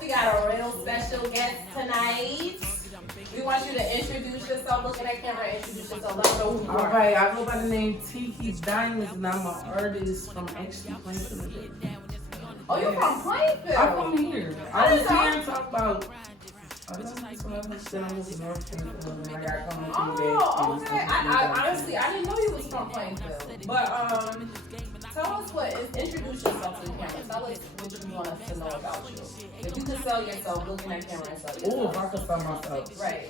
we got a real special guest tonight. We want you to introduce yourself. Look at that camera and introduce yourself. Let us know who you are. Alright, I go by the name Tiki Diamondz, and I'm an artist from actually Plainfield. Oh, you're from Plainfield? I'm from here. I was didn't know. here to talk about. I got Oh, okay. I honestly, I didn't know you was from Plainfield. But tell us introduce yourself to the camera. Tell us what you want us to know about you. If you could sell yourself, look in that camera and sell yourself. Oh, if I could sell myself. Right.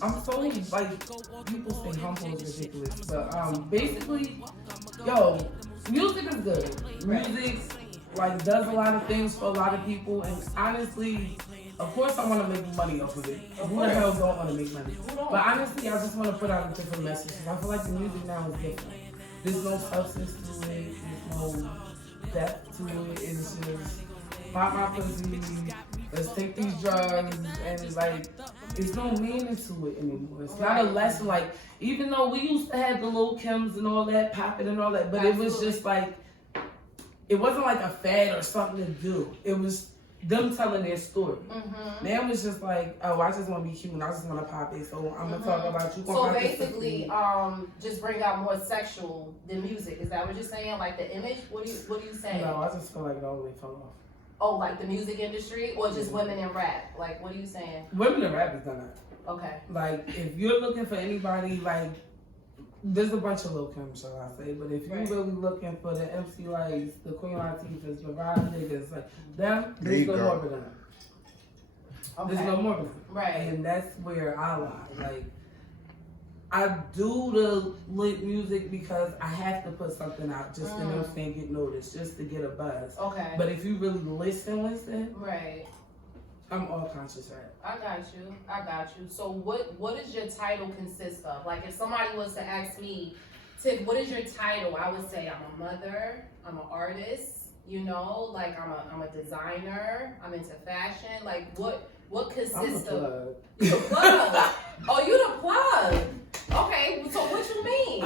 I'm so, like, people say humble is ridiculous. But, basically, yo, music is good. Music, like, does a lot of things for a lot of people. And honestly, of course I want to make money off of it. Who the hell don't want to make money? But honestly, I just want to put out a different message. I feel like the music now is different. There's no substance to it. There's no depth to it. It's just pop my pussy. Let's take these drugs, and it's like there's no meaning to it anymore. It's not a lesson. Like, even though we used to have the Lil Kims and all that, popping and all that, but it was just like it wasn't like a fad or something to do. It was them telling their story. Now it's just like, oh, I just want to be cute and I just want to pop it. So I'm gonna talk about you. So basically, just bring out more sexual than music. Is that what you're saying? Like the image? What are you saying? No, I just feel like it all the way fell off. Oh, like the music industry, or just women in rap? Like, what are you saying? Women in rap is done that. Okay. Like, if you're looking for anybody, like, there's a bunch of Lil Kim, shall I say, but if you're really looking for the MC Lights, the Queen Latifahs, the Rod niggas, like them, there's no more for them. There's no more for them. Right. And that's where I lie. Like, I do the lit music because I have to put something out just to, you know what I'm saying, get noticed, just to get a buzz. Okay. But if you really listen, right. I'm all conscious rap. I got you. So what does your title consist of? Like, if somebody was to ask me, Tiff, what is your title? I would say I'm a mother, I'm an artist, you know, like I'm a designer, I'm into fashion. Like, what consists of? You the plug. Oh, you the plug. Okay, so what you mean?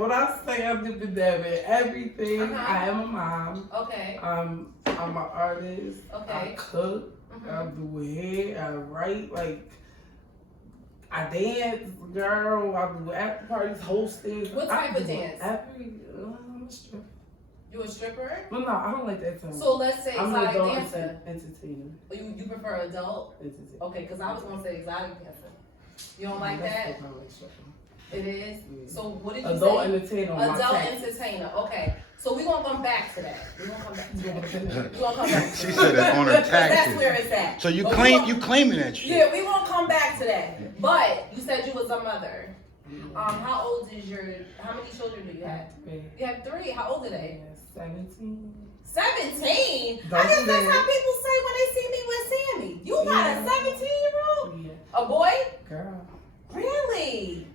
When I say I'm the debit, everything. I am a mom. Okay. I'm an artist. Okay. I cook. I do hair. I write. Like, I dance, girl. I do after parties, hosting. What type of dance? I'm a stripper. You a stripper? Well, no, I don't like that term. So let's say I'm exotic an adult dancer. entertainer. You prefer adult? Entertainer. Okay, because I was gonna say exotic dancer. You don't like that? It is? Yeah. So what did you adult say? Entertainer. Adult entertainer. Okay. So we're going to come back to that. We're going to come back to that. She said it on her taxes. That's where it's at. So you claiming that shit. Yeah, we're going to come back to that. But you said you was a mother. How old is how many children do you have? You have 3. How old are they? 17. 17? I guess that's how people say when they see me with Sammy. You got a 17-year-old? Yeah. A boy? Girl. Really?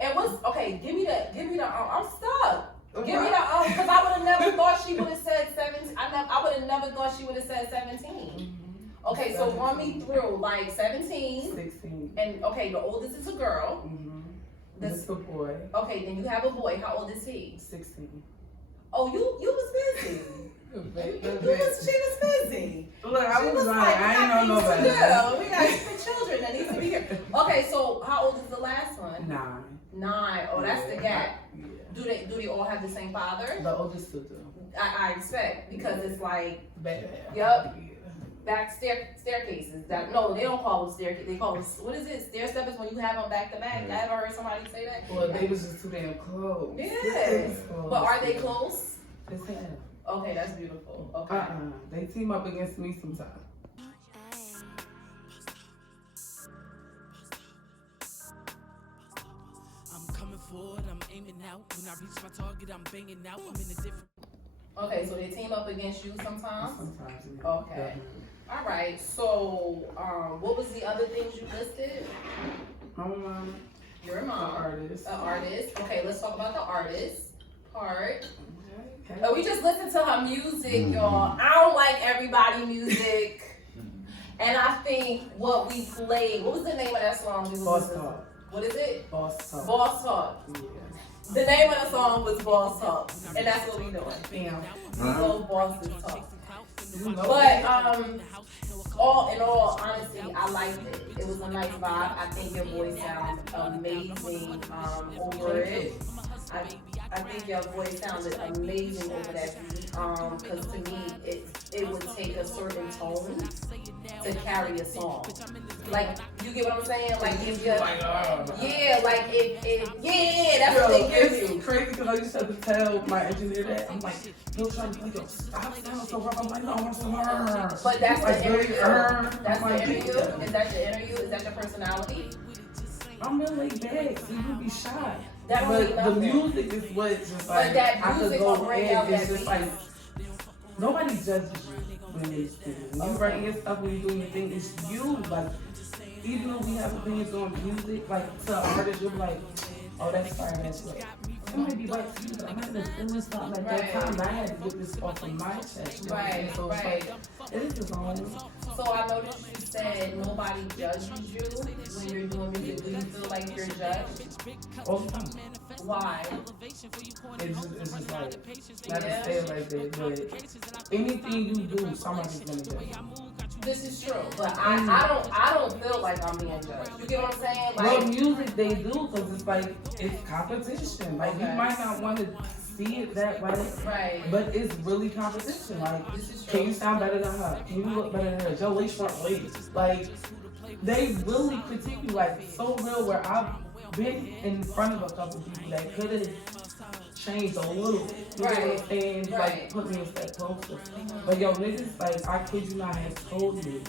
And okay, give me the, I'm stuck. Okay. Give me the, because I would have never thought she would have said 17. I would have never thought she would have said 17. Okay, so run me through, like 17. 16. And, okay, the oldest is a girl. This is a boy. Okay, then you have a boy. How old is he? 16. Oh, you was busy. She was busy. Look, I was like, I ain't know nobody. Yeah, we got the children that need to be here. Okay, so how old is the last one? 9. Oh, that's the gap. Yeah. Do they all have the same father? The oldest two do. I expect, because it's like Bad. Yep. Back staircases. No, they don't call them staircases. They call them, what is it? Stair steppers when you have them back to back. I ever heard somebody say that? Well, they was just too damn close. Yeah. But are they close? It's him. Okay, that's beautiful. Okay. They team up against me sometimes. I'm aiming out. When I reach my target, I'm banging out. I'm in a different. Okay, so they team up against you sometimes? Sometimes, yeah. Okay. All right. So, what was the other things you listed? You're a mom. An artist. An artist. Okay, let's talk about the artist part. Okay. We just listened to her music, y'all. I don't like everybody music. And I think what we played, what was the name of that song? Boss Talk. What is it? Boss Talk. Boss Talk. Yeah. The name of the song was Boss Talk. And that's what we doing. Damn. We go Bosses Talk. But all in all, honestly, I liked it. It was a nice vibe. I think your voice sounds amazing over it. I think your voice sounded amazing over that beat. Cause to me, it would take a certain tone to carry a song. Like, you get what I'm saying? Like, if you, yeah, like that's what they give you. It's crazy because I used to have to tell my engineer that. I'm like, he'll try to play your stop sound so rough. I'm like, no, I want some But that's the interview. That's the like, interview. yeah. Is that the interview? Is that your personality? I'm really bad, so you be shy. That But really the music is what just like that I could music go will bring in. out It's that just beat. like nobody judges you when they speak. When you writing your stuff, when you doing your thing, it's you. Like even though we have opinions on music, like to artists, you're like, oh, that's fire, that's right. It might be right to you, but I'm not gonna feel this stuff like that time. I had to get this off of my chest. Right, So it's right. like it is his own. So I noticed you said nobody judges you when you're doing music. Do you feel like you're judged? All the time. Why? It's just like, not to say it like that, but anything you do, somebody's gonna judge you. This is true, but I don't feel like I'm being judged. You get what I'm saying? Well, Like, music they do, because it's like, it's competition. Like, you Okay. might not want to see it that way, right. but it's really competition. Like, This is true. can you sound better than her? Can you look better than her? Your lace front lace. Like, they really critique you, like, so real, where I've been in front of a couple people that could have changed a little bit. You know what I'm saying? Right. Like, put me a step closer. But yo, niggas, like, I kid you not, have told me,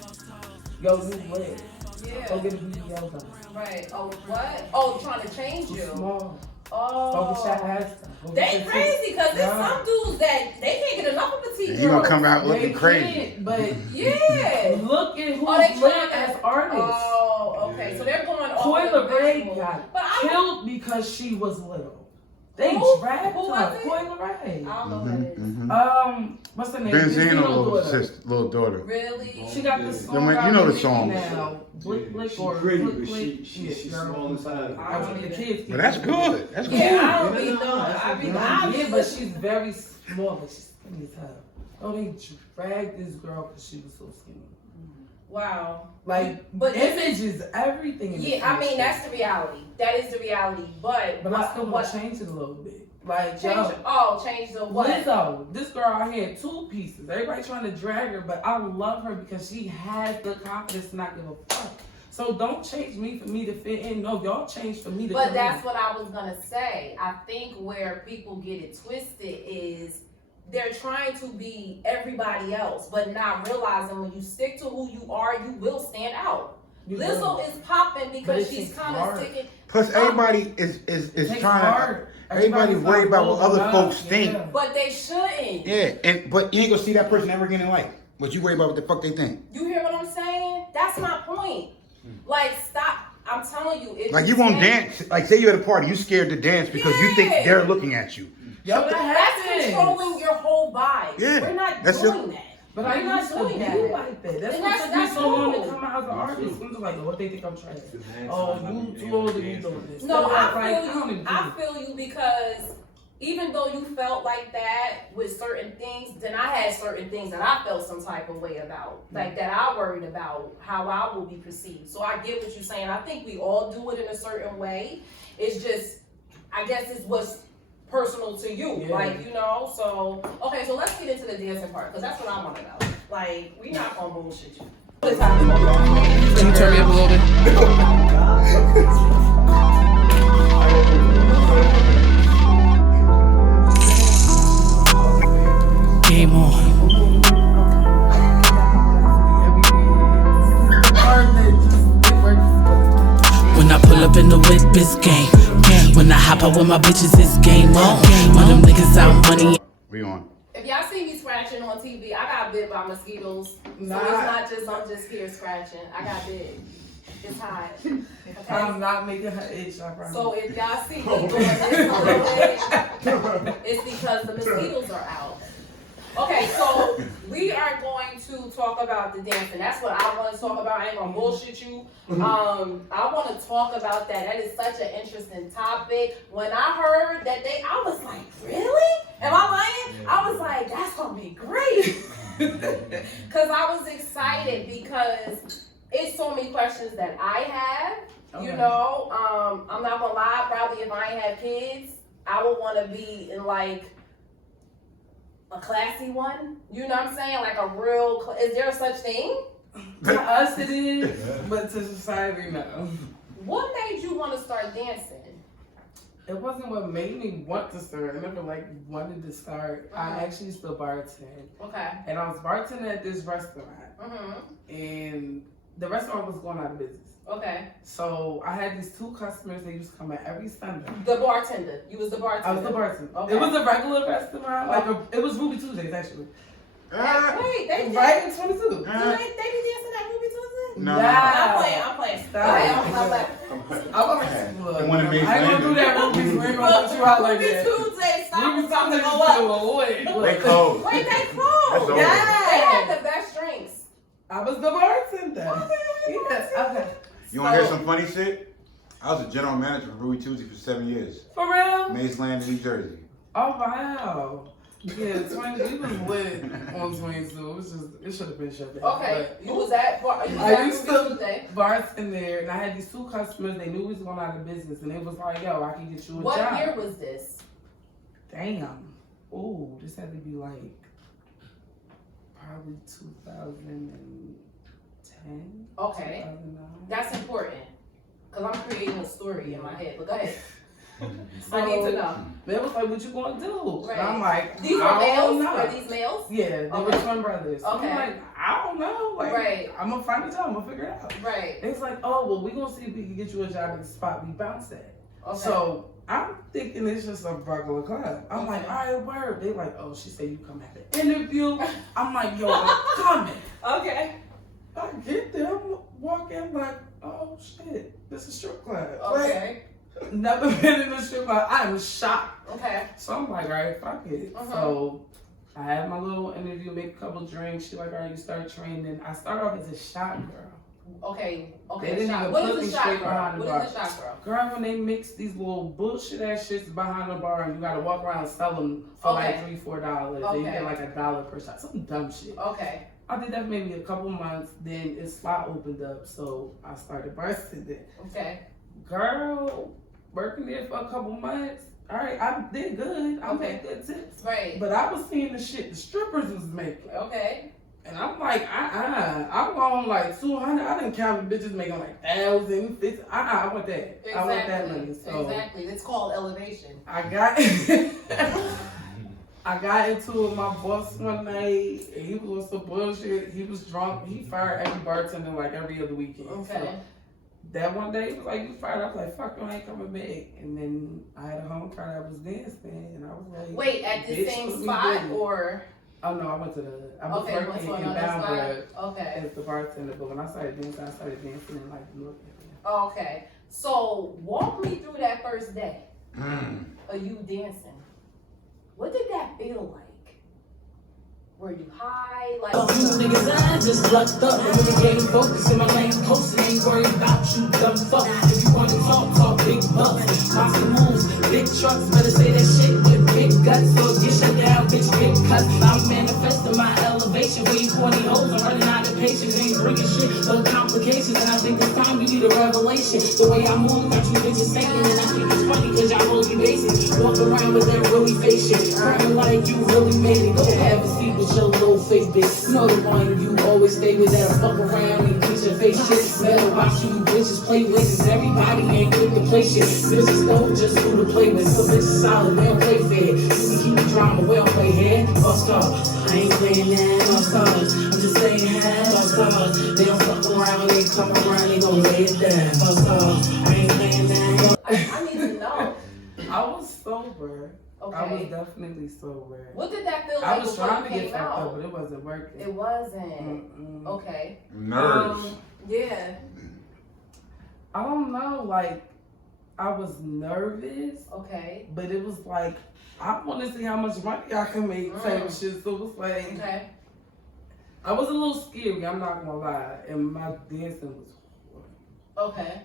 yo, you lit. Yeah. Go get a BBL done. Right. Oh, what? Oh, trying to change You you. small. Go get your Oh. ass done. They crazy because there's some dudes that they can't get enough of petite girls. You gonna come out They looking crazy. can't, but Yeah. look at who's Oh, they lit trying as to. artists. Oh, okay. So they're going all Coyle Ray visual. got But I killed because she was little. They Who? dragged Who her. was it? Coyle Ray. I don't know who that is. What's her name? Benzino's little daughter. Really? She got the Yeah. song. You know out the with song. Nicki now. Blick Blick She or pretty, Blick but Blick. she's girl. small inside. I want the kids. But that's good. That's good. Yeah, I don't Yeah, be no, knowing. that's I be good. Yeah, but she's very small, but she's skinny as hell. Oh, they dragged this girl because she was so skinny. Wow. Like, But image is everything. In this Yeah, I mean industry. that's the reality. That is the reality. But But I still want what to change it a little bit. Like, change? yo, Change the what? Lizzo, this girl out here, 2 pieces. Everybody trying to drag her, but I love her because she has the confidence to not give a fuck. So don't change me for me to fit in. No, y'all change for me to But come that's in. what I was gonna say. I think where people get it twisted is they're trying to be everybody else, but not realizing when you stick to who you are, you will stand out. You Lizzo know. is popping But because it she's takes kind heart. of sticking. Plus, everybody is It takes trying heart. to. Everybody's worried about what other moving folks up, think. yeah. But they shouldn't. Yeah, but you ain't gonna see that person ever again in life. But you worry about what the fuck they think. You hear what I'm saying? That's my point. Like, stop. I'm telling you. If Like you won't dance. Like say you're at a party, you scared to dance because you think Yeah. they're looking at you. Yo, that That's happens. controlling your whole vibe. Yeah, We're not that's doing your- that. But We're I not used to doing be that. like that. That's And what that's- took me that's so long cool. to come out as an artist. I'm just like, what they think I'm trash? Oh, you too old to be doing this. No, So, I like, feel don't you. even I do it. feel you because even though you felt like that with certain things, then I had certain things that I felt some type of way about, like that I worried about how I will be perceived. So I get what you're saying. I think we all do it in a certain way. It's just, I guess it's what's personal to you, Yeah. like, you know. So okay, so let's get into the dancing part because that's what I want to know. Like, we not gonna bullshit you. Can you turn me up a little bit? Game on. When I pull up in the whip, it's game. When I hop out with my bitches, it's game on. When them niggas out money. We on. If y'all see me scratching on TV, I got bit by mosquitoes. Nah. So it's not just I'm just here scratching. I got bit. It's hot. Okay? I'm not making her itch, I promise. So if y'all see me doing this a little bit, it's because the mosquitoes are out. Okay, so we are going to talk about the dancing. That's what I want to talk about. I ain't gonna bullshit you. I want to talk about that. That is such an interesting topic. When I heard that I was like, really? Am I lying? I was like, that's gonna be great. because it's so many questions that I have. Okay. You know, I'm not gonna lie. Probably if I ain't had kids, I would want to be in like a classy one. You know what I'm saying? Like a real. Is there such thing? To us it is, but to society, no. What made you want to start dancing? It wasn't what made me want to start. I never like wanted to start. I actually used to bartend. Okay. And I was bartending at this restaurant. And the restaurant was going out of business. Okay. So I had these 2 customers that used to come in every Sunday. The bartender. You was the bartender. I was the bartender. Okay. It was a regular restaurant. It was Ruby Tuesdays actually. Wait, they did. Right in 22. They be dancing at Ruby Tuesday? No. I'm playing. Stop. I'm like, The one that made I ain't gonna do that, Ruby. We ain't gonna put you out like that. Tuesday, stop Ruby was about to Tuesdays go is up. still away. They closed. Wait, they That's closed. over. They had the best drinks. I was the bartender. Yes, okay. You want to hear some funny shit? I was a general manager for Ruby Tuesday for 7 years. For real? Mazeland, New Jersey. Oh, wow. Yeah, 20, we was lit on 22. It was just, it should have been shut down. Okay, But you was at I used Ruby to Tuesday. bartend there, and I had these 2 customers. They knew we was going out of business, and it was like, yo, I can get you a What job. year was this? Damn. Ooh, this had to be like probably 2010. Okay, 2009. that's important. Because I'm creating a story in my head. But go ahead. So, I need to know. They was like, what you gonna do? Right. And I'm like, These were I don't males? know. Were these males? Yeah, they were Okay. twin brothers. So Okay. I'm like, I don't know. Like, Right. I'm gonna find a job. I'm gonna figure it out. Right. It's like, oh, well, we gonna see if we can get you a job at the spot we bounce at. Okay. So I'm thinking it's just a regular club. I'm like, Okay. all right, word. They like, oh, she said you come at the interview. I'm like, yo, I'm coming. Okay. I get there, I'm walking like, oh shit, this is strip club. Okay. Like, never been in a strip club. I'm shocked. Okay. So I'm like, all right, fuck it. So I had my little interview, make a couple drinks. She like, all right, you start training. I started off as a shot girl. Okay. They didn't Shot. even What put is me a shot straight girl? behind the What bar. is a shot girl? Girl, when they mix these little bullshit ass shits behind the bar and you gotta walk around and sell them for Okay. like $3-4. And you Okay. get like $1 per shot. Some dumb shit. Okay. I did that for maybe a couple months. Then its slot opened up, so I started bartending. Okay. Girl, working there for a couple months. All right, I did good. I Okay. made good tips. Right. But I was seeing the shit the strippers was making. Okay. And I'm like, I'm going like 200. I didn't count the bitches making like 1,000, 50. I want that. Exactly. I want that money. So Exactly. It's called elevation. I got I got into it with my boss one night, and he was on some bullshit. He was drunk. He fired every bartender like every other weekend. Okay. So that one day, he was like, you fired. I was like, fuck, you ain't coming back. And then I had a home party. I was dancing, and I was like, Wait, at the bitch, same put me spot in. or? Oh no, I went to I was Okay, went working to in another Boundbrook spot. Okay. as the bartender, but when I started dancing in like North Area. Okay. So walk me through that first day of you dancing. What did that feel like? Were you high? Like You niggas, I just lucked up. I'm in the game, focus in my lane, posting, ain't worried about you, dumb fuck. If you wanna talk big bucks, bossy moves, big trucks, better say that shit with big guts. So get shut down, bitch, get cut. I'm manifesting my elevation. For you 20 hoes, I'm running out of patience. Ain't bringing shit but complications. And I think it's time you need a revelation. The way I move, got you bitches thinking. And I think it's funny, cause y'all hold you basic. Walk around with that really face shit. Crying like you really made it. Go have a seat with your little fake bitch. You know the one you always stay with that fuck around and get your face shit. Better watch you bitches play with, cause everybody ain't good to play shit. Bitches know just who to play with. So bitches solid, they don't play fair. You can keep the drama, we don't play here. Bust off. I ain't playing that, bust off. I'm just saying, hey, bust off. They don't fuck around, they come around, they gon' lay it down. Bust off. I ain't playing that. I need to know. I was sober. Okay. I was definitely sober. What did that feel like? I was before trying you to get came fucked out? up, but it wasn't working. It wasn't. Mm-mm. Okay. Nerves. Yeah. I don't know, like, I was nervous, Okay. but it was like, I want to see how much money I can make type of shit. So it was like, Okay. I was a little scary, I'm not gonna lie. And my dancing was horrible. Okay.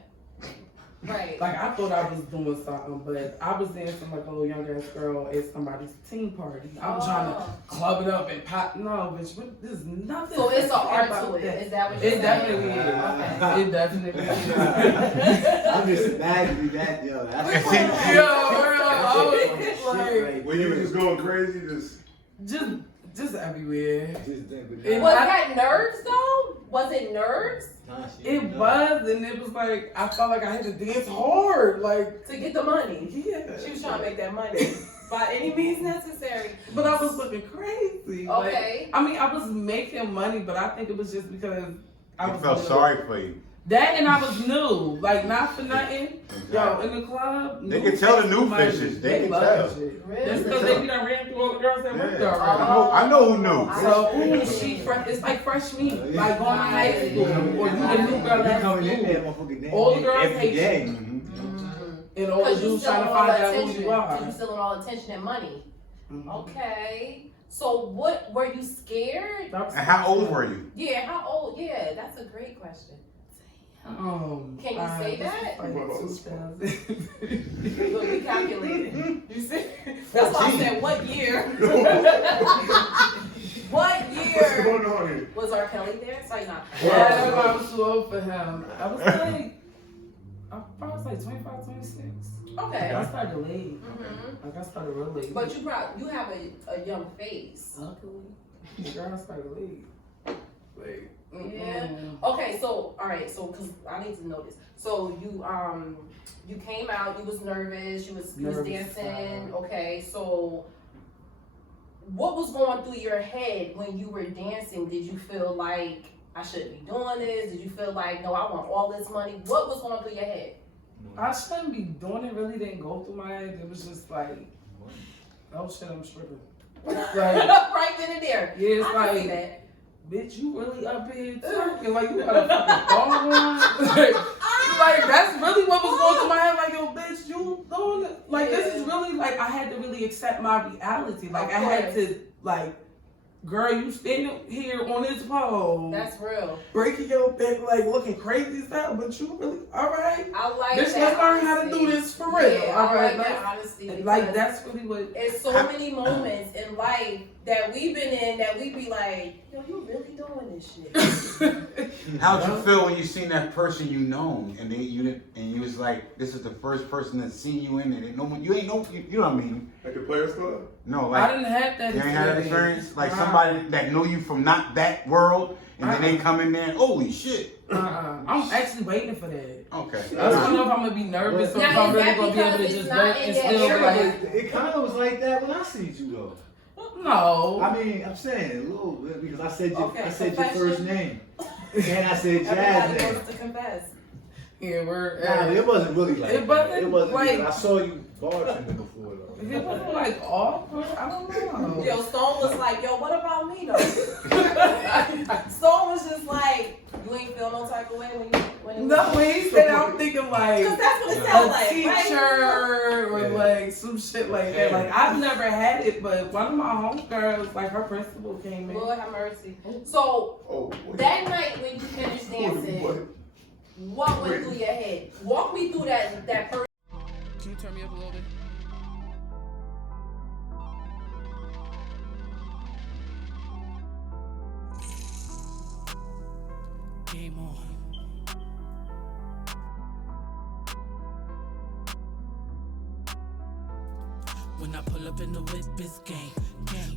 Right. Like, I thought I was doing something, but I was dancing like a little young ass girl at somebody's team party. I'm trying to club it up and pop. No, bitch, there's nothing. So it's an art about to it. that. Is that what you're It saying? definitely is. Okay. It definitely is. I'm just imagining that, yo. That's Like, When you was going crazy, just everywhere. Was that nerves though? Was it nerves? It was, and it was like I felt like I had to dance hard, like To get the money. yeah. She was trying to make that money by any means necessary. But I was looking crazy. Okay. Like, I mean, I was making money, but I think it was just because I was felt new. sorry for you. That and I was new, like not for nothing. Yo, Exactly. in the club, They new can tell the faces new money. faces. They can love tell. that shit. Really? That's because they be done ran through all the girls that worked there Yeah. already. I know who knew. So, ooh, it's like fresh meat, like going to high school, or you the new girl at coming in there, school. motherfucking All the girls every hate day. you. Mhm. And all the Because you dudes still trying to all find the out who attention. you are. Because you still all the attention and money. Mhm. Okay. So what were you scared? That was- And how old were you? Yeah. How old? Yeah. That's a great question. Can you say that? This was like 2000. Look, we calculated. You see? That's why I said what year? What what's year going on here? was R. Kelly there? Sorry, not. Yeah, that's why I was too old for him. I was like, I was like 25, 26. Okay. I started late. Mhm. Like I started real late. But you have a young face. luckily, the girl started late. Like, Yeah. Okay, so all right, so because I need to know this. So you came out, you was nervous, you was Nervous, dancing. Okay, so what was going through your head when you were dancing? Did you feel like I shouldn't be doing this? Did you feel like no, I want all this money? What was going through your head? I shouldn't be doing it. Really didn't go through my head. It was just like, oh shit, I'm stripping. Like, Right then and there. yeah, it's I can see like, that. bitch, you really up here twerking? Like you got a fucking thong on? Like that's really what was going through my head. Like, yo, bitch, you doing it? Like this is really like I had to really accept my reality. Like I had to like, girl, you standing here on this pole, That's real. breaking your back, like looking crazy stuff. But you really all right? I like Bitch, that. let's learn how to honesty. do this for real. Yeah, all I right, like that like, honesty. like because that's really what. it's so many moments in life that we've been in that we be like, yo, you really doing this shit. How'd you feel when you seen that person you known and you was like, this is the first person that's seen you in it? And no one, you know what I mean? Like the Players Club? No, I like didn't have that. you ain't had that experience. Like Nah. somebody that knew you from not that world, and then they come in there, holy shit. I'm actually waiting for that. Okay. I don't know if I'm gonna be nervous or if Now, I'm is really that gonna be able to because just it's work not and in your still area? like. It kind of was like that when I seen you though. No. I mean, I'm saying a little bit because I said your, Okay, I said confession. your first name, and I said Jazz Everybody name. wants to confess. Yeah, we're. Nah, it wasn't really like It wasn't that. It wasn't like- because I saw you bartending before though. It wasn't like awkward. I don't know. Yo, Stone was like, yo, what about me though? Stone was just like, you ain't feel no type of way when you No, when he said I'm thinking like Because that's what it a sounds like, teacher right? or like some shit like that. Like I've never had it, but one of my homegirls, like her principal came in. Lord have mercy. So Oh, boy. that night when you finished dancing, what went through your head? Walk me through that person. Can you turn me up a little bit? Game on. When I pull up in the whip, it's game.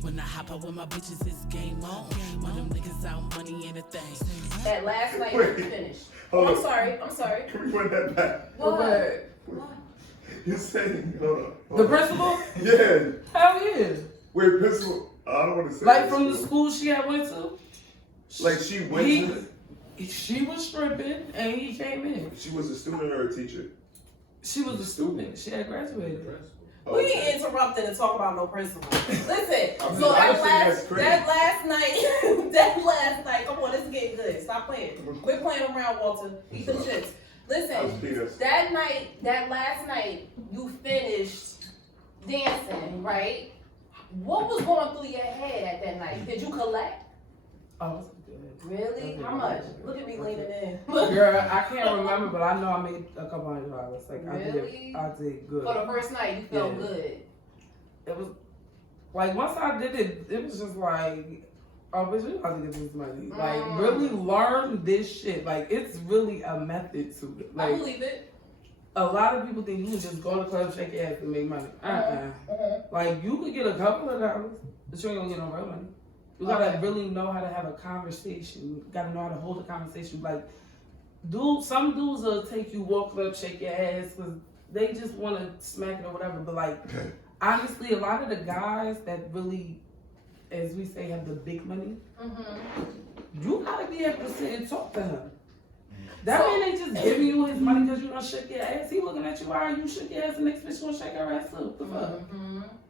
When I hop out with my bitches, it's game on. When them niggas out, money ain't a thing. That last night when you finished. Oh, I'm sorry. Can we run that back? What? You saying, hold on. The principal? Yeah. Hell yeah. Wait, principal. I don't want to say Like this, from the but- school she had went to. Like she went He- to She was stripping and he came in. She was a student or a teacher? She was a student. She had graduated. We ain't interrupting to talk about no principal. Listen, I'm so just- I just think that's crazy. that last night, come on, it's getting good. Stop playing. Quit playing around, Walter. Eat them shits. I was Listen, BS. that last night, you finished dancing, right? What was going through your head at that night? Did you collect? Oh, it's good. Really? How much? Look at me leaning in. Girl, I can't remember, but I know I made a couple $100. Like Really? I did good. For the first night, you felt Yeah. good. It was like once I did it, it was just like, oh, bitch, we about to get this money. Like, really learn this shit. Like, it's really a method to it. I Like, believe it. a lot of people think you can just go to the club, shake your ass, and make money. Like, you could get a couple of dollars, but you ain't gonna get no real money. You gotta really know how to have a conversation. You gotta know how to hold a conversation. Like, some dudes will take you, walk up, shake your ass, because they just want to smack it or whatever. But, like, honestly, a lot of the guys that really, as we say, have the big money, you gotta be able to sit and talk to him. That man ain't just giving you his money because you don't shake your ass. He looking at you, all right, you shook your ass, the next bitch gonna shake her ass too. The fuck?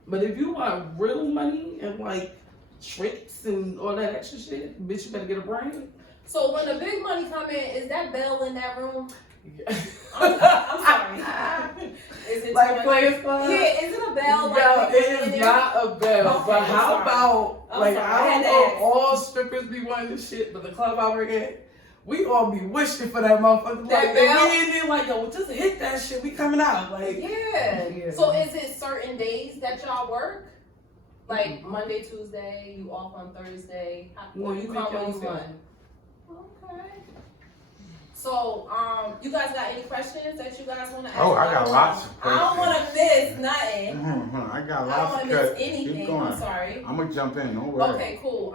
But if you want real money and like tricks and all that extra shit, bitch, you better get a brain. So when the big money come in, is that bell in that room? I'm sorry. Is it Like Players Club? Yeah, is it a bell? No, Like it is not a bell. Okay, But I'm how sorry. about, I'm like, sorry, I I had don't to know, ask. all strippers be wanting this shit, but the club I work at, we all be wishing for that motherfucker. That Like, bell? we in there like, yo, just hit that shit, we coming out. Like, Yeah. So is it certain days that y'all work? Like Monday, Tuesday, you off on Thursday? Or No, you you come make your when own you want? Okay. So, you guys got any questions that you guys want to ask? Oh, I got lots of I don't want questions. to miss nothing. I got I don't lots want of to miss questions. anything. Keep going. I'm sorry. I'm gonna jump in. Don't worry. Okay, cool.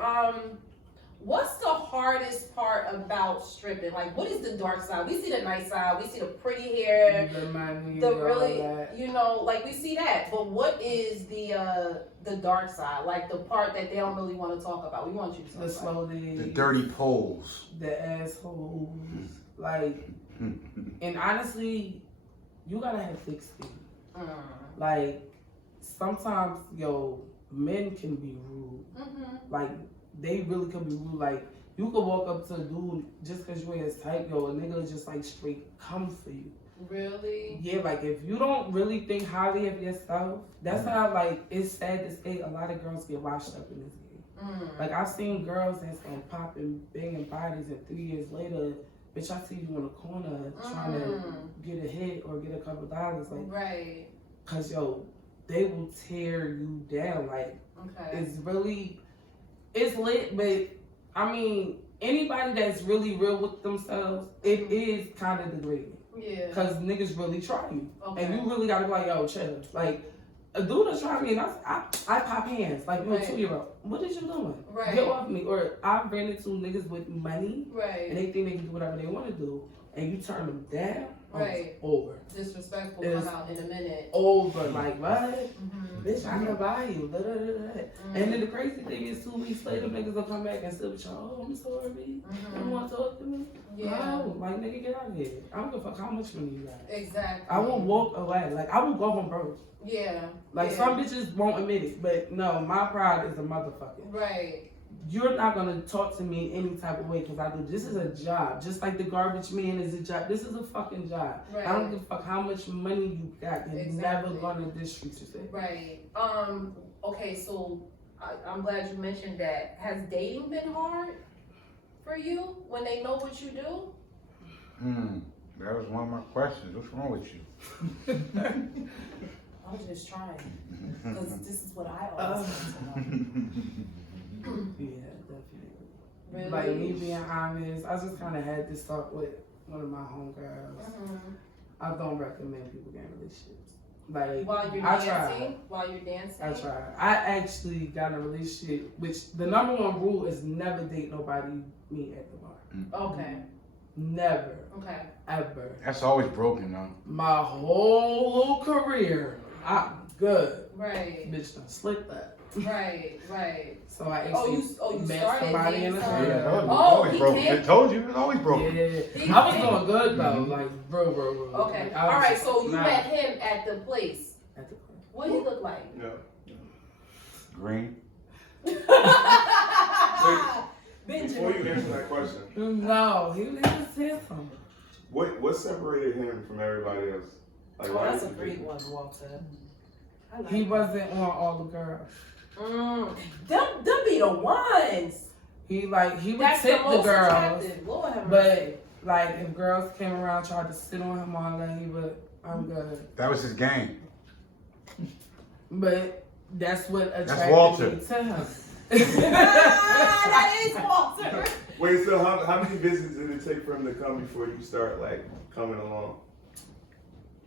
What's the hardest part about stripping? Like, what is the dark side? We see the nice side. We see the pretty hair, the money, the all really, that. you know, like we see that. But what is the dark side? Like the part that they don't really want to talk about. We want you to talk The about. slow days, The dirty poles. the assholes, like, and honestly, you gotta have thick skin. Like, sometimes, yo, men can be rude. Like, they really could be rude. Like, you could walk up to a dude just because you ain't his type, yo, a nigga just like straight come for you. Really? Yeah, like, if you don't really think highly of yourself, that's how, like, it's sad to say a lot of girls get washed up in this game. Like, I've seen girls that's like popping, banging bodies, and 3 years later, bitch, I see you in the corner trying to get a hit or get a couple dollars. Like, Right. cause, yo, they will tear you down. Like, Okay. it's lit, but I mean, anybody that's really real with themselves, it is kind of degrading. Yeah. Cause niggas really try you, Okay. and you really gotta be like, yo, chill. Like, a dude will try me, and I pop hands like you a Right. 2-year-old. What is you doing? Right. Get off me. Or I ran into niggas with money, Right. and they think they can do whatever they want to do, and you turn them down. Oh, it's Right. over. Disrespectful It's come out in a minute. Over. Like, what? Mm-hmm. Bitch, I'm gonna buy you. Da, da, da, da. And then the crazy thing is, 2 weeks later, niggas will come back and still be like, oh, I'm sorry. You don't want to talk to me? Yeah. No, like, nigga, get out of here. I don't give a fuck how much money you got. Exactly. I won't walk away. Like, I will go home broke. Yeah. Like, Yeah. some bitches won't admit it, but no, my pride is a motherfucker. Right. You're not gonna talk to me any type of way because I do. This is a job. Just like the garbage man is a job. This is a fucking job. Right. I don't give a fuck how much money you got. You're never Exactly. gonna disrespect yourself. Right. Okay, so I'm glad you mentioned that. Has dating been hard for you when they know what you do? That was one of my questions. What's wrong with you? I was just trying. Because this is what I always want to know. Yeah, definitely. Really? Like, me being honest, I just kind of had this talk with one of my homegirls. I don't recommend people getting relationships. Like, While you're I dancing? tried. While you're dancing? I tried. I actually got in a relationship, which the number one rule is never date nobody meet at the bar. Okay. Never. Okay. Ever. That's always broken, though. My whole career, I'm good. Right. Bitch done slipped that. Right. Right. So I Oh, actually you met started somebody in the dating club. Yeah, I told you. It's Oh, always he broken. came- I told you. It's always broken. Yeah. I was doing good though. Like, bro. Okay. Like, I was All right. just So you not met him at the place. at the club. What did he look like? Yeah. Green. Before you answer that question, No, he was handsome. what separated him from everybody else? Like, Oh, why that's a did you great do one, Walter. I like He that. wasn't on all the girls. Them be the ones. He would That's tip the most girls, attractive. Lord have mercy. but like if girls came around tried to sit on him all day, he would. I'm good. That was his game. But that's what attracted Walter. me to him. That is Walter. Wait, so how many visits did it take for him to come before you start like coming along?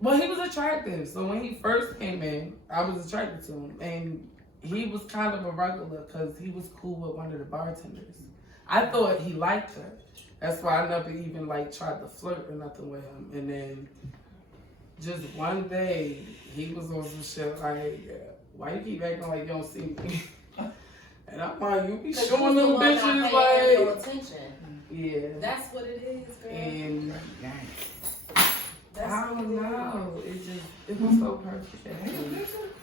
Well, he was attractive. So when he first came in, I was attracted to him. And he was kind of a regular because he was cool with one of the bartenders. I thought he liked her. That's why I never even like tried to flirt or nothing with him. And then just one day, he was on some shit like, why you keep acting like you don't see me? And I'm like, you be showing them bitches like... No attention. Yeah. That's what it is, girl. And That's I don't know. It was so perfect.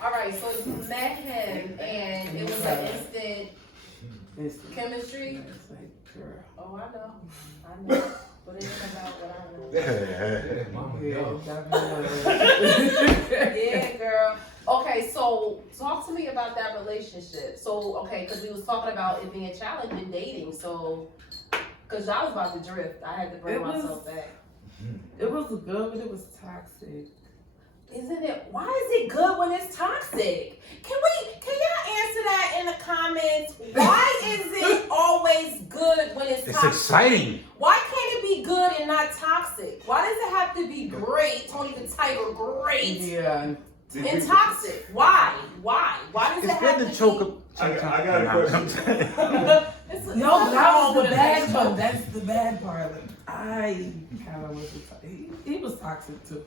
All right, so you met him and it was an instant chemistry. It's like, girl. Oh, I know. But it ain't about what I know. Yeah, girl. Okay, so talk to me about that relationship. So, okay, because we was talking about it being challenging dating. So, because I was about to drift, I had to bring myself back. It was good, but it was toxic. Isn't it? Why is it good when it's toxic? Can y'all answer that in the comments? Why is it always good when it's It's toxic? exciting. Why can't it be good and not toxic? Why does it have to be great, Tony the Tiger, great, Yeah. and toxic? Why? Why does it It's have good to to choke be? up. I got a question. No, but that was the bad part. That's the bad part. Like, I kind of was he was toxic too,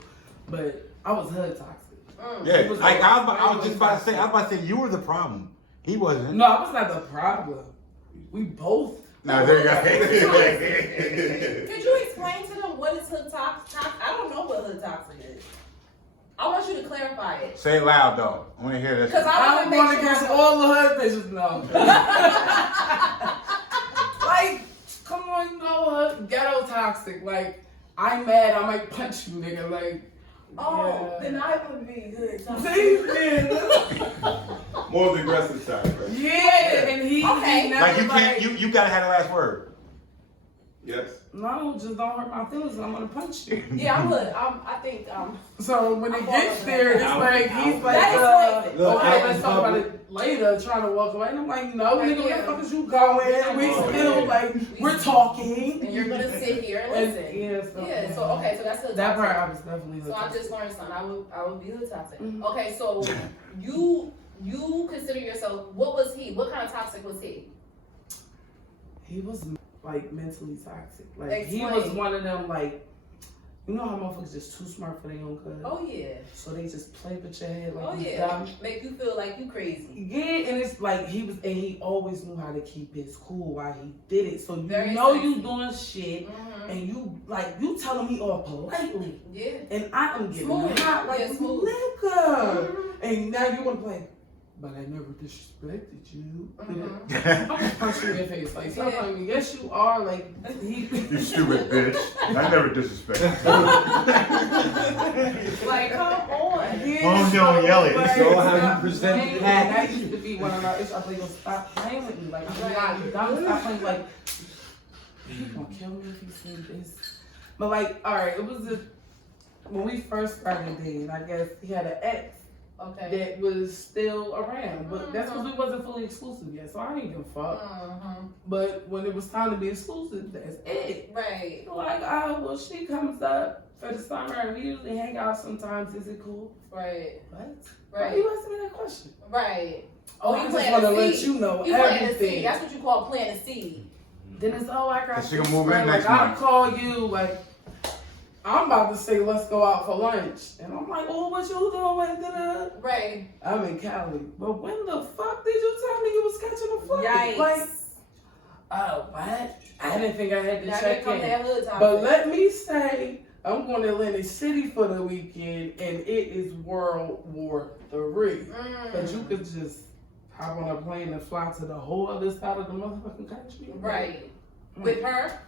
but I was hood toxic. Yeah, like I was just about to say, you were the problem. He wasn't. No, I was not the problem. We both. No, there you go. Could you explain to them what is hood toxic? I don't know what hood toxic is. I want you to clarify it. Say it loud though. I want to hear this. Because I I'm want to going make against sure. all the hood bitches now. Like, come on, you know hood ghetto toxic. Like, I'm mad, I might punch you, nigga. Like, Oh, then I would be good. More the aggressive side, right? yeah, and he Okay. never Like you can't. You gotta have the last word. Yes. No, just don't hurt my feelings. I'm gonna punch you. Yeah, I'm hood. I think. So when it I'm gets following there, it's that. like he's like, That explains it. Look, okay, out let's in talk about public. it later. Trying to walk away, and I'm like, no, Like, nigga, where yeah. the fuck is you going? We still like we're talking. And you're gonna sit here and And- listen. yeah, So okay, so that's hood that toxic. part I was definitely. So I just learned something. I would be hood toxic. Mhm. Okay, so you consider yourself. What was he? What kind of toxic was he? He was like mentally toxic. Like he was Explain. one of them like, you know how motherfuckers just too smart for their own good. Oh yeah. So they just play with your head like Oh you yeah. dumb. Make you feel like you crazy. Yeah, and it's like he always knew how to keep his cool while he did it. So you Very know sexy. you doing shit, Mm-hmm. and you telling me all politely, Yeah. and I am getting Smooth. hot like Yeah, smooth. nigga. Mhm. And now you wanna play, but I never disrespected you. Mhm. I'm gonna punch you in your face. Like, stop Yeah. playing me. Yes, you are. Like, he. You stupid bitch. I never disrespect. Like, come on. Oh, no, yell it. Like, So how you stop present playing. the package. That used to be one of our issues. I think, stop playing with me. Like, I'm not dumb. Stop playing. Like, he's gonna kill me if he sees this. But, like, alright, it was when we first started dating, I guess he had an ex Okay. that was still around. But that's because we wasn't fully exclusive yet. So I didn't give a fuck. Mm-hmm. But when it was time to be exclusive, that's it. Right. Like, well, she comes up for the summer and we usually hang out sometimes. Is it cool? Right. What? Why Right. you asking me that question? Right. Oh, you I just plant want to a let seed. you know You plant a seed. everything. That's what you call planting a seed. Then it's, I got She this gonna move in friend, next like, I'll month. call you, like, I'm about to say, let's go out for lunch. And I'm like, oh, what you doing? Da-da. Right. I'm in Cali. But when the fuck did you tell me you was catching a flight? Yikes. Like, oh, what? I didn't think I had to Now check here come in. that hood topic. But let me say, I'm going to Atlantic City for the weekend, and it is World War III. But you could just hop on a plane and fly to the whole other side of the motherfucking country. Right. Mm. With her?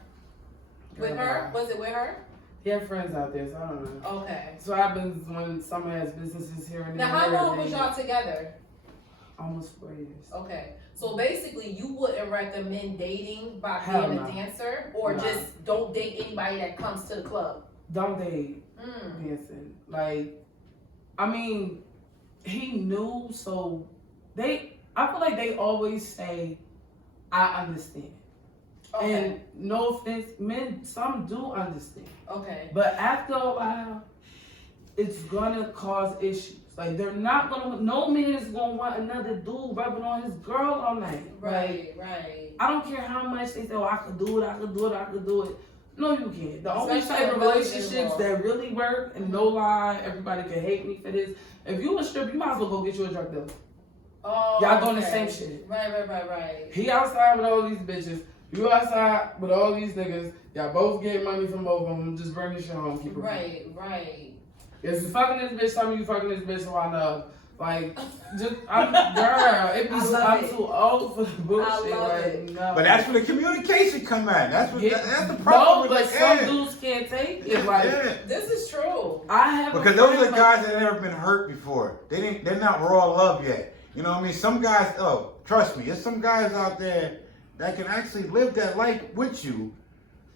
With Girl, her? Was it with her? He had friends out there, so I don't know. Okay. So happens when someone has businesses here and Now, there. how long was y'all together? Almost 4 years. Okay. So basically, you wouldn't recommend dating by Hell being no. a dancer, or Nah. just don't date anybody that comes to the club. Don't date dancing. Like, I mean, he knew, so I feel like they always say, I understand. Okay. And no offense, men, some do understand. Okay. But after a while, it's gonna cause issues. Like, they're not gonna, no man is gonna want another dude rubbing on his girl all night. Like, Right. I don't care how much they say, oh, I could do it. No, you can't. The only Especially type of if love relationships involved. that really work, and no lie, everybody can hate me for this. If you a strip, you might as well go get you a drug dealer. Oh. Y'all doing the okay. same shit. Right. He outside with all these bitches. You outside with all these niggas. Y'all both get money from both of them. Just bring this shit home. Keep it Right. If you fucking this bitch, tell me you fucking this bitch so I know. Like, I'm too old for the bullshit. I love like, it. no. But that's where the communication come at. That's the problem. No, with but like, some yeah. dudes can't take it. Like, Yeah. This is true. I have Because those are the guys that have never been hurt before. They're not raw love yet. You know what I mean? Some guys, trust me, there's some guys out there that can actually live that life with you,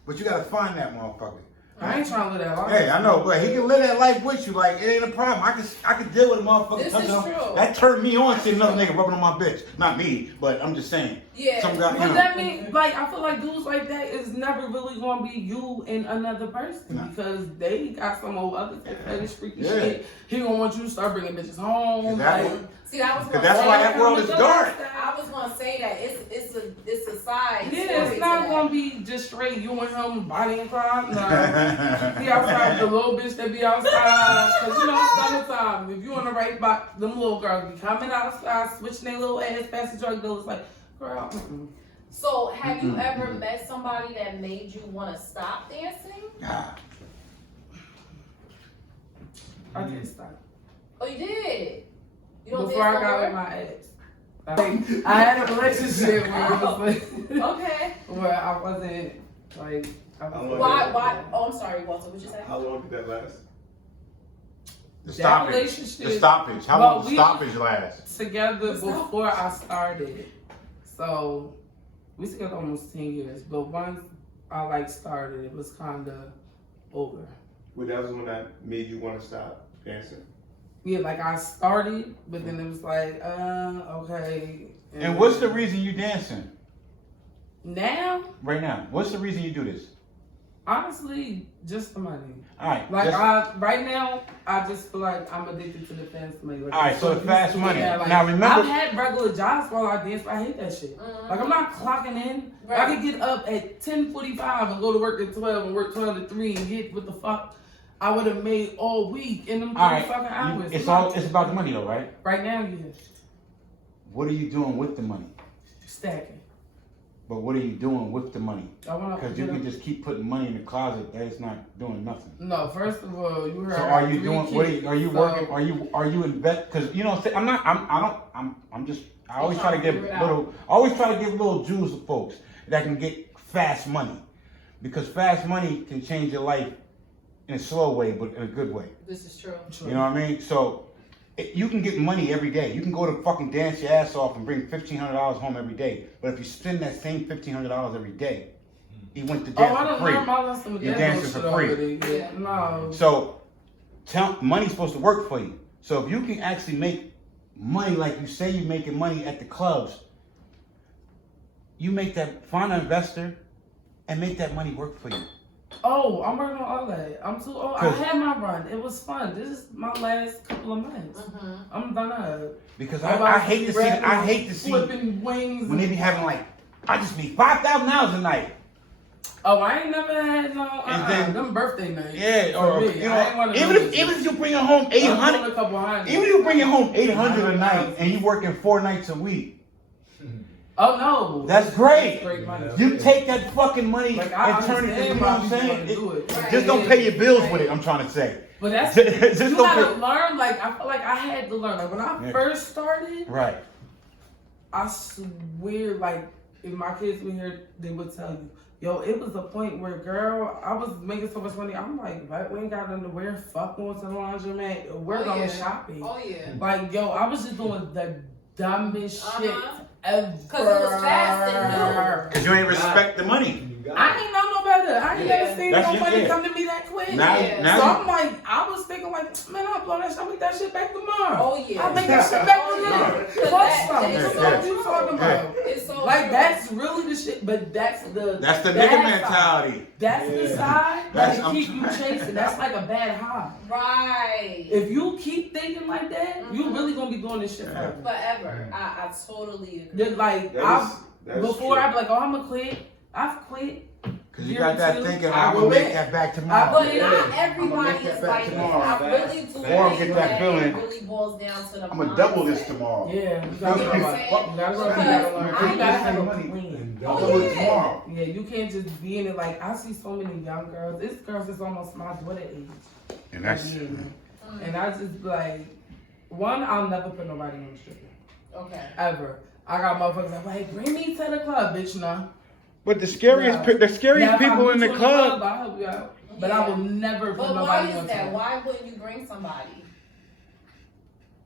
but you gotta find that motherfucker. I ain't trying to live that life. Hey, I know, but he can live that life with you. Like, it ain't a problem. I can deal with a motherfucker. This is true. That turned me on to another nigga rubbing on my bitch. Not me, but I'm just saying. Yeah. Some guy, you But know. that means, like, I feel like dudes like that is never really gonna be you and another person Nah. because they got some old other fetish freaky Yeah. shit. He gonna want you to start bringing bitches home. Exactly. Like, See, I was Because gonna that's say why that world is dark. I was gonna say that it's a side. yeah, story it's to not that. gonna be just straight you and him body and crime. Nah. He outside with the little bitch that be outside. Cause you know, summertime, if you on the right spot, them little girls be coming outside, switching their little ass past the drug dealers like, girl, So, have you ever met somebody that made you want to stop dancing? Nah. I can't stop. Oh, you did. You don't Before I dance no got with more? my ex. Like, I had a relationship where it was like, Okay. where I wasn't like. I was Why? Oh, I'm sorry, Walter. What you say? How long did that last? The That stoppage. relationship. The stoppage. How Well, long the we- stoppage last? Together before I started, so we together almost 10 years. But once I like started, it was kind of over. Well, that was when that made you want to stop dancing. Yeah, like I started, but then it was like, okay. And what's the reason you dancing Now? right now? What's the reason you do this? Honestly, just the money. All right. Like just- right now, I just feel like I'm addicted to the fast money. Like, All right, so the fast money. like, Now remember- I've had regular jobs while I dance, but I hate that shit. Like I'm not clocking in. Right. I could get up at 10:45 and go to work at 12 and work 12 to 3 and get what the fuck I would have made all week in them 3 All right. fucking hours. It's about the money though, right? Right now, yes. What are you doing with the money? Stacking. But what are you doing with the money? I want Because you can just keep putting money in the closet. That's not doing nothing. No, first of all, you heard. So I are got you 3 doing? kids, What are you so- working? Are you invest? Because you know, I'm not. I'm just. I always try to give figure it little. I always try to give little jewels to folks that can get fast money, because fast money can change your life in a slow way, but in a good way. This is true. You know what I mean? So you can get money every day. You can go to fucking dance your ass off and bring $1,500 home every day. But if you spend that same $1,500 every day, you went to Oh, I dance don't for learn free. my lesson with You're that dancing bullshit for free. already. Yeah. No. So money's supposed to work for you. So if you can actually make money like you say you're making money at the clubs, you make that, find an investor and make that money work for you. Oh, I'm working on all that. I'm too old. I 'Cause- had my run. It was fun. This is my last couple of months. I'm done up. Because I hate to see flipping wings. when they be having like, I just need $5,000 a night. Oh, I ain't never had no. And then- them birthday nights. Yeah, For or me. you I ain't know, one of even those. if you bring home I'm 800, doing a couple hundred. even if you bring home 800 a night and you working 4 nights a week, Oh no. that's great. Great money. You take that fucking money Like I and turn it into, you understand know why what I'm people saying? wanna do it. Right. Just don't pay your bills with it, I'm trying to say. But that's Just you don't gotta pay- learn. Like I feel like I had to learn. Like when I Yeah. first started, Right. I swear, like if my kids were here, they would tell you, yo, it was a point where, girl, I was making so much money. I'm like, what? We ain't got nothing to wear. Fuck going to the laundromat. We're going shopping. Oh yeah. Like, yo, I was just doing the dumbest shit ever. Cause it was fast and Cause you ain't respect the money. I ain't know no better. I ain't never seen That's nobody it. come to me that quick. Now, Yeah. now So I'm like, I was thinking like, man, I'll blow that shit. I'll make that shit back tomorrow. Oh yeah. I'll make that shit back Oh, tomorrow. yeah. Fuck something. It's That's so what you true. talking about. It's so Like true. that's really the shit, but that's the the bad nigga side. mentality. That's the side That's- that keep you chasing. That's like a bad high. Right. If you keep thinking like that, you really gonna be doing this shit forever. Forever. I totally agree. Like That's before true. I'd be like, oh, I'm gonna quit. I've quit. Cause you got that thinking, I I will will make make- that back tomorrow. But Yeah. not I'ma everybody make that is back like that. tomorrow. I really do Or think get that it feeling. really boils down to the I'm gonna double this mindset. tomorrow. Yeah, you You know gotta what I'm learn. saying? You gotta learn. Because You gotta have a money. plan. Oh, Double it yeah. tomorrow. Yeah, you can't just be in it like I see so many young girls. This girls is almost my daughter age. And that's And I just be like, one, I'll never put nobody on the stripper. Okay. Ever. I got motherfuckers like, hey, bring me to the club, bitch, nah. but the scariest Yeah. the scariest Now, if I people meet in the you club. I'll help you out. But I will never put But why nobody is on that? top. Why wouldn't you bring somebody?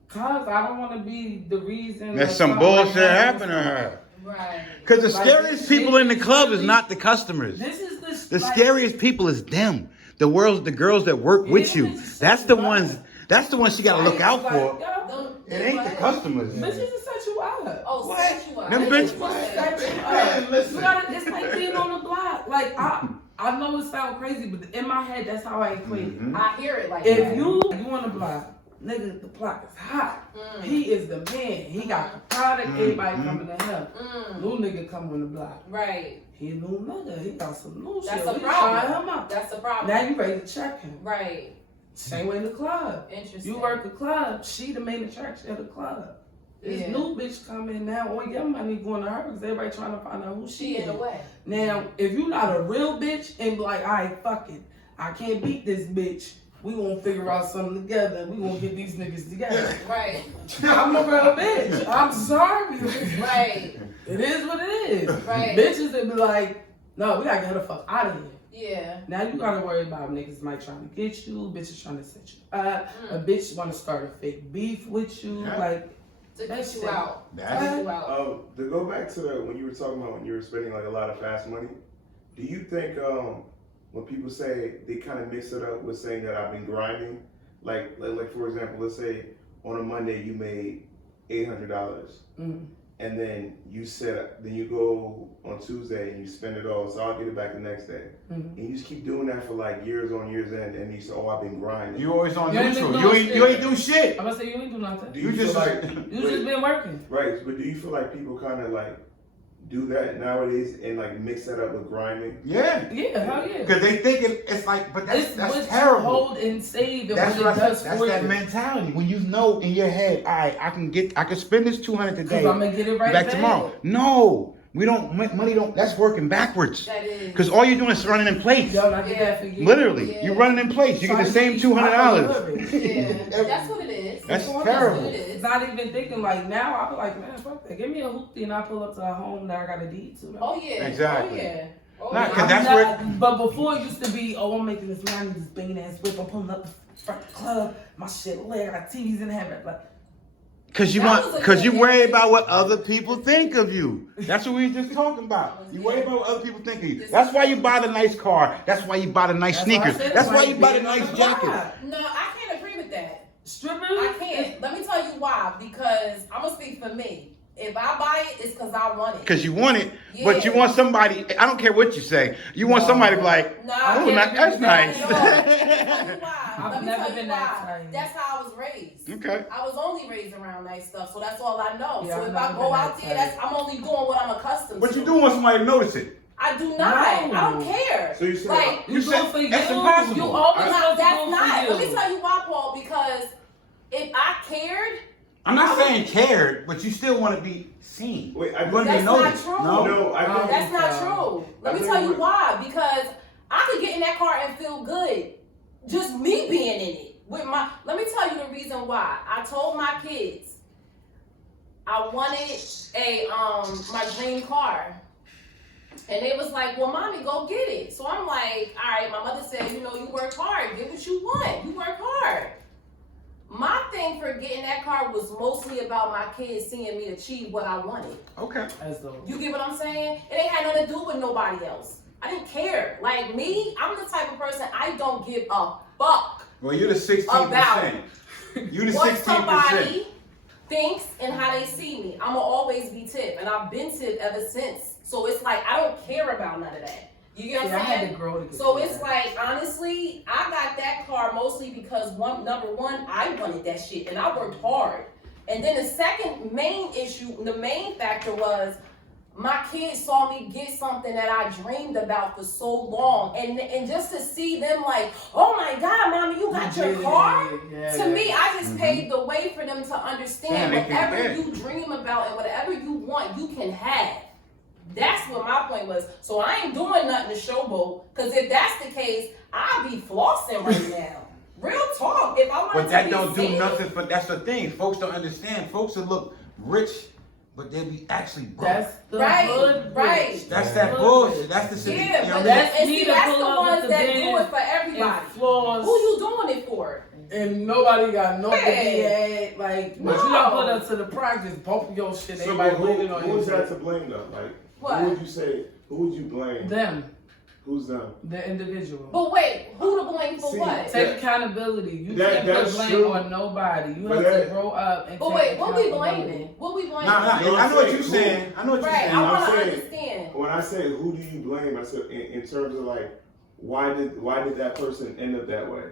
Cause I don't want to be the reason. There's that some something bullshit happens. happening to her. Right. Cause the Like, scariest people in the club is not the customers. This is The like, scariest people is them. The girls that work with you. That's the ones. That's the ones she gotta look out like, for. yo, Don't- It ain't the customers. bitches will set you up. Oh, set you up. Them Bitches bitches- will set you Man, up. listen. You gotta, it's like being on the block. Like I know it sounds crazy, but in my head, that's how I equate. Mhm. I hear it like If that. you on the block, nigga, the block is hot. Mm. He is the man. He got the product. Everybody Mhm. coming to him. Mm. New nigga come on the block. Right. He a new nigga. He got some new That's shit. a We problem. trying him out. That's the problem. Now you ready to check him. Right. Same way in the club. Interesting. You work the club. She the main attraction of the club. This Yeah. new bitch coming now. All your money going to her because everybody trying to find out who She she in the is. way. Now, if you not a real bitch and be like, all right, fuck it. I can't beat this bitch. We gonna figure out something together. We gonna get these niggas together. Right. I'm a real bitch. I'm sorry. Right. It is what it is. Right. Bitches that be like, no, we gotta get her the fuck out of here. Yeah. Now you gotta worry about niggas might trying to get you, bitches trying to set you up, a bitch wanna start a fake beef with you, Yeah. like To That's get you it. out. That's Get you out. To go back to when you were talking about when you were spending like a lot of fast money, do you think when people say they kind of mix it up with saying that I've been grinding, like for example, let's say on a Monday you made $800, and then then you go on Tuesday and you spend it all, so I'll get it back the next day, and you just keep doing that for like years on years end, and you say, oh, I've been grinding. You always on You ain't neutral. been You doing ain't do shit. I'm gonna say you ain't do nothing. Do You feel just like You just been working. right? But do you feel like people kind of like do that nowadays and like mix that up with grinding? Yeah. Yeah, hell yeah. Because they think it's like, but It's that's what terrible. you hold and save and That's what what it I does said. That's for that you. mentality. When you know in your head, all right, I can spend this $200 today. Cause I'm gonna get it right back tomorrow. No, we don't. Money don't. That's working backwards. That is. Because all you're doing is running in place. Yo, I did that for you. Literally, Yeah. you're running in place. You get the same $200. Yeah. That's what it is. That's what terrible. it is. Not even thinking like now. I be like, man, fuck that. Give me a hoopty and I pull up to a home that I got a deed to. Oh yeah. Exactly. Oh yeah. Oh, Nah, yeah. 'cause that's But before it used to be, oh, I'm making this money, this banging ass whip. I'm pulling up the front of the club. My shit lit. I got TVs in the heaven. Like, Because you That was a because you good worry thing. about what other people think of you. That's what we were just talking about. You worry about what other people think of you. That's why you buy the nice car. That's why you buy the nice That's why I sneakers. said That's it's why like you buy the being on nice the jacket. block. No, I can't agree with that. Strippers? I can't. Let me tell you why. Because I'm gonna speak for me. If I buy it, it's because I want it. Because you want it, but you Yeah. want somebody. I don't care what you say. You want somebody to be like, Nah, oh, can't that's agree nice. No, let me tell you why. I've Let me never tell you been that why. type. That's how I was raised. Okay. I was only raised around nice stuff, so that's all I know. Yeah, so I've if I never go been out that there, type. I'm only doing what I'm accustomed But to. you do want somebody to notice it. I do not. No. I don't care. So you say Like, You You do said it for you. that's impossible. You always that's supposed to not. do it Let for me you. tell you why, Paul. Because if I cared, I'm not saying cared, but you still want to be seen. Wait, You want to be That's not noticed. true. No. No, I think that's not true. Let me tell you why. Because I could get in that car and feel good, just me being in it. With my, let me tell you the reason why. I told my kids I wanted a my dream car. And they was like, well, mommy, go get it. So I'm like, all right, my mother said, you know, you work hard. Get what you want. You work hard. My thing for getting that car was mostly about my kids seeing me achieve what I wanted. Okay. As though. You get what I'm saying? It ain't had nothing to do with nobody else. I didn't care. Like me, I'm the type of person, I don't give a fuck Well, you're the 16%. You're the 16%. what somebody thinks and how they see me. I'ma always be Tip, and I've been Tip ever since. So it's like I don't care about none of that. You get what I'm I had saying? to grow to get So to it's that. like, honestly, I got that car mostly because number one, I wanted that shit and I worked hard. And then the second main issue, the main factor was my kids saw me get something that I dreamed about for so long. And just to see them like, oh my God, mommy, you got your car? Yeah. To me, I just paved the way for them to understand Yeah, they can whatever get. you dream about and whatever you want, you can have. That's what my point was. So I ain't doing nothing to showboat, because if that's the case, I'll be flossing right now. Real talk. If I want But to that be don't do seen, nothing. But that's the thing. Folks don't understand. Folks will look rich, but they be actually broke. That's the Right, hood right. bitch. That's that bullshit. That's the shit. Yeah, you know but what I mean? and see, me to that's pull the up ones with the that do Benz it for everybody. and flaws. Who you doing it for? And nobody got no Yeah. big like, No. but you gotta put up to the practice, both of your shit. So Everybody who waiting on you. is that to blame though? Like, What? who would you say? Who would you blame? Them, Who's them? the individual. But wait, who to blame for See, what? Take accountability. You That- can't put that's blame true. on nobody. You But have to that- grow up and But take wait, what we accountability. blaming? What we blaming? Nah, You know I know what I'm you're saying? saying. I know what you're Right, saying. I want I'm to saying- understand. When I say who do you blame, I said in terms of like, why did that person end up that way?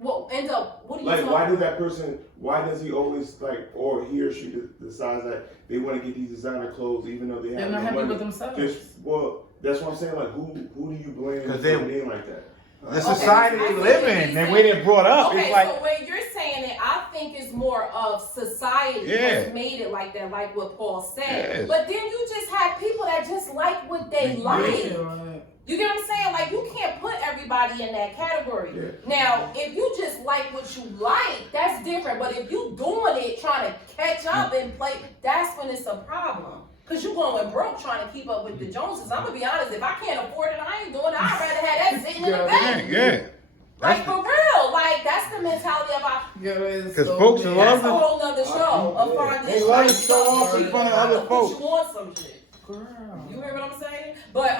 Well, end up, what do you Like, talking why did about? that person? Why does he always like, or he or she decides that they want to get these designer clothes even though they They're have not no happy money? with themselves. Well, that's what I'm saying. Like, who do you blame 'Cause for they- being like that? The Okay, society I they see live what in, he's the way they're brought up, Okay, it's like, so when you're saying it, I think it's more of society Yeah. has made it like that, like what Paul said. Yes. But then you just have people that just like what they like. Yeah, right. You get what I'm saying? Like, you can't put everybody in that category. Yeah. Now, if you just like what you like, that's different. But if you doing it, trying to catch up and play, that's when it's a problem. Because you going broke trying to keep up with the Joneses. I'm going to be honest, if I can't afford it, I ain't doing it. I'd rather have that sitting in the Yeah, bank. yeah. Like, for real. Like, that's the mentality of our... Yeah, it's 'Cause so folks big. love That's a them. whole nother show of finding They love to show off in front of other folks. Put you on some shit. Girl. You hear what I'm saying? But